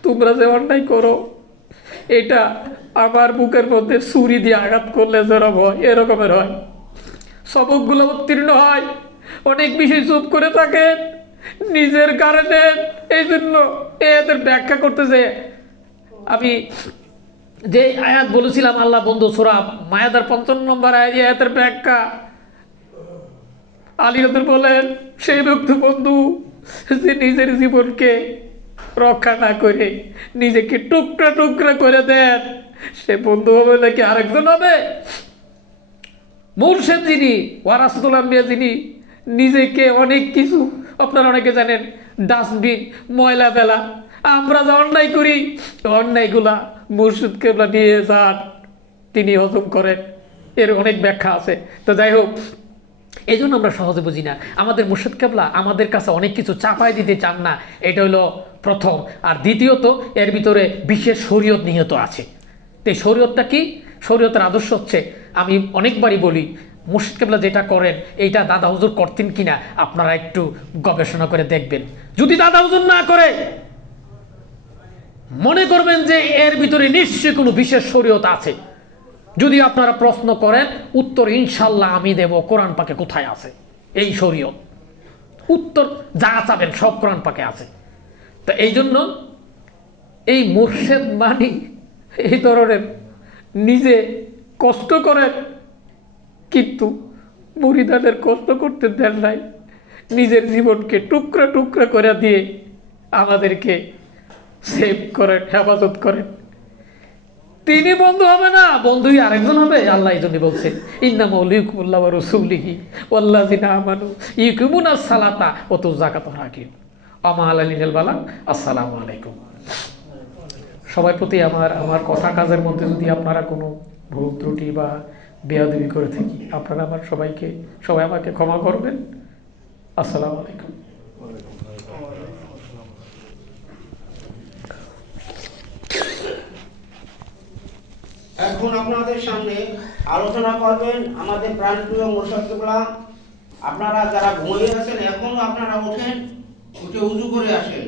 তোমরা যে অন্যায় করো, এটা আমার বুকের মধ্যে ছুরি দিয়ে আঘাত করলে যেরকম হয় এরকমের হয়, সবকগুলো উত্তীর্ণ হয়, অনেক বেশি চুপ করে থাকেন নিজের কারণে। এই জন্য এদের ব্যাখ্যা করতেছে, আমি যে আয়াত বলেছিলাম, আল্লাহ বন্ধু সূরা মায়াদার 55 নম্বর আয়াতের ব্যাখ্যা, আলী রাদিয়াল্লাহু বলেন, সেই ব্যক্তি বন্ধু যে নিজের জীবনকে রক্ষা না করে নিজেকে টুকরা টুকরা করে দেন, সে বন্ধু হবে নাকি আরেকজন হবে? মুর্শিদ যিনি, ওয়ারাসাতুল আম্বিয়া যিনি, নিজেকে অনেক কিছু, আপনারা অনেকে জানেন, ডাস্টবিন, ময়লা ফেলা, আমরা যা অন্যায় করি অন্যায়গুলা মুর্শিদ কেবলা নিয়ে যান, তিনি হজম করেন। এর অনেক ব্যাখ্যা আছে। তো যাই হোক, এই জন্য আমরা সহজে বুঝি না। আমাদের মুর্শিদ কেবলা আমাদের কাছে অনেক কিছু চাপাই দিতে চান না, এটা হলো প্রথম। আর দ্বিতীয়ত, এর ভিতরে বিশেষ শরীয়ত নিহিত আছে। তো এই শরীয়তটা কি? শরীয়তের আদর্শ হচ্ছে, আমি অনেকবারই বলি, মুর্শিদ কেবলা যেটা করেন এইটা দাদা হুজুর করতেন কিনা আপনারা একটু গবেষণা করে দেখবেন। যদি দাদা হুজুর না করে, মনে করবেন যে এর ভিতরে নিশ্চয়ই কোনো বিশেষ শরীয়ত আছে। যদি আপনারা প্রশ্ন করেন, উত্তর ইনশাল্লাহ আমি দেব, কোরআন পাকে কোথায় আছে এই শরীয়ত। উত্তর যা চাবেন সব কোরআন পাকে আছে। তো এই জন্য এই মুর্শিদ মানি এই ধরনের নিজে কষ্ট করেন, কিন্তু মুরিদাদের কষ্ট করতে দেন নাই, নিজের জীবনকে টুকরা টুকরা করে দিয়ে আমাদেরকে সেভ করেন, হেফাজত করেন। তিনি বন্ধু হবে না, বন্ধুই আরেকজন হবে। আল্লাহ এই জন্য বলছেন, ইন্নামা ওয়ালিয়ুকুমুল্লাহু ওয়া রাসূলুহু ওয়াল্লাযিনা আমানু ইউকিমুনাস সালাতা ওয়া তুজ যাকাতা রাকিব আমা আলাইহিল বালাগ। আসসালামু আলাইকুম। সবার প্রতি আমার কথা কাজের মধ্যে যদি আপনারা কোনো ভুল ত্রুটি বা বেয়াদবি করে থাকি, আপনারা সবাই আমাকে ক্ষমা করবেন। আসসালামু আলাইকুম। এখন আপনাদের সামনে আলোচনা করবেন আমাদের প্রাণপ্রিয় মুর্শিদ কেবলা। আপনারা যারা ঘুমিয়ে আছেন, এখনো আপনারা উঠে উজু করে আসেন।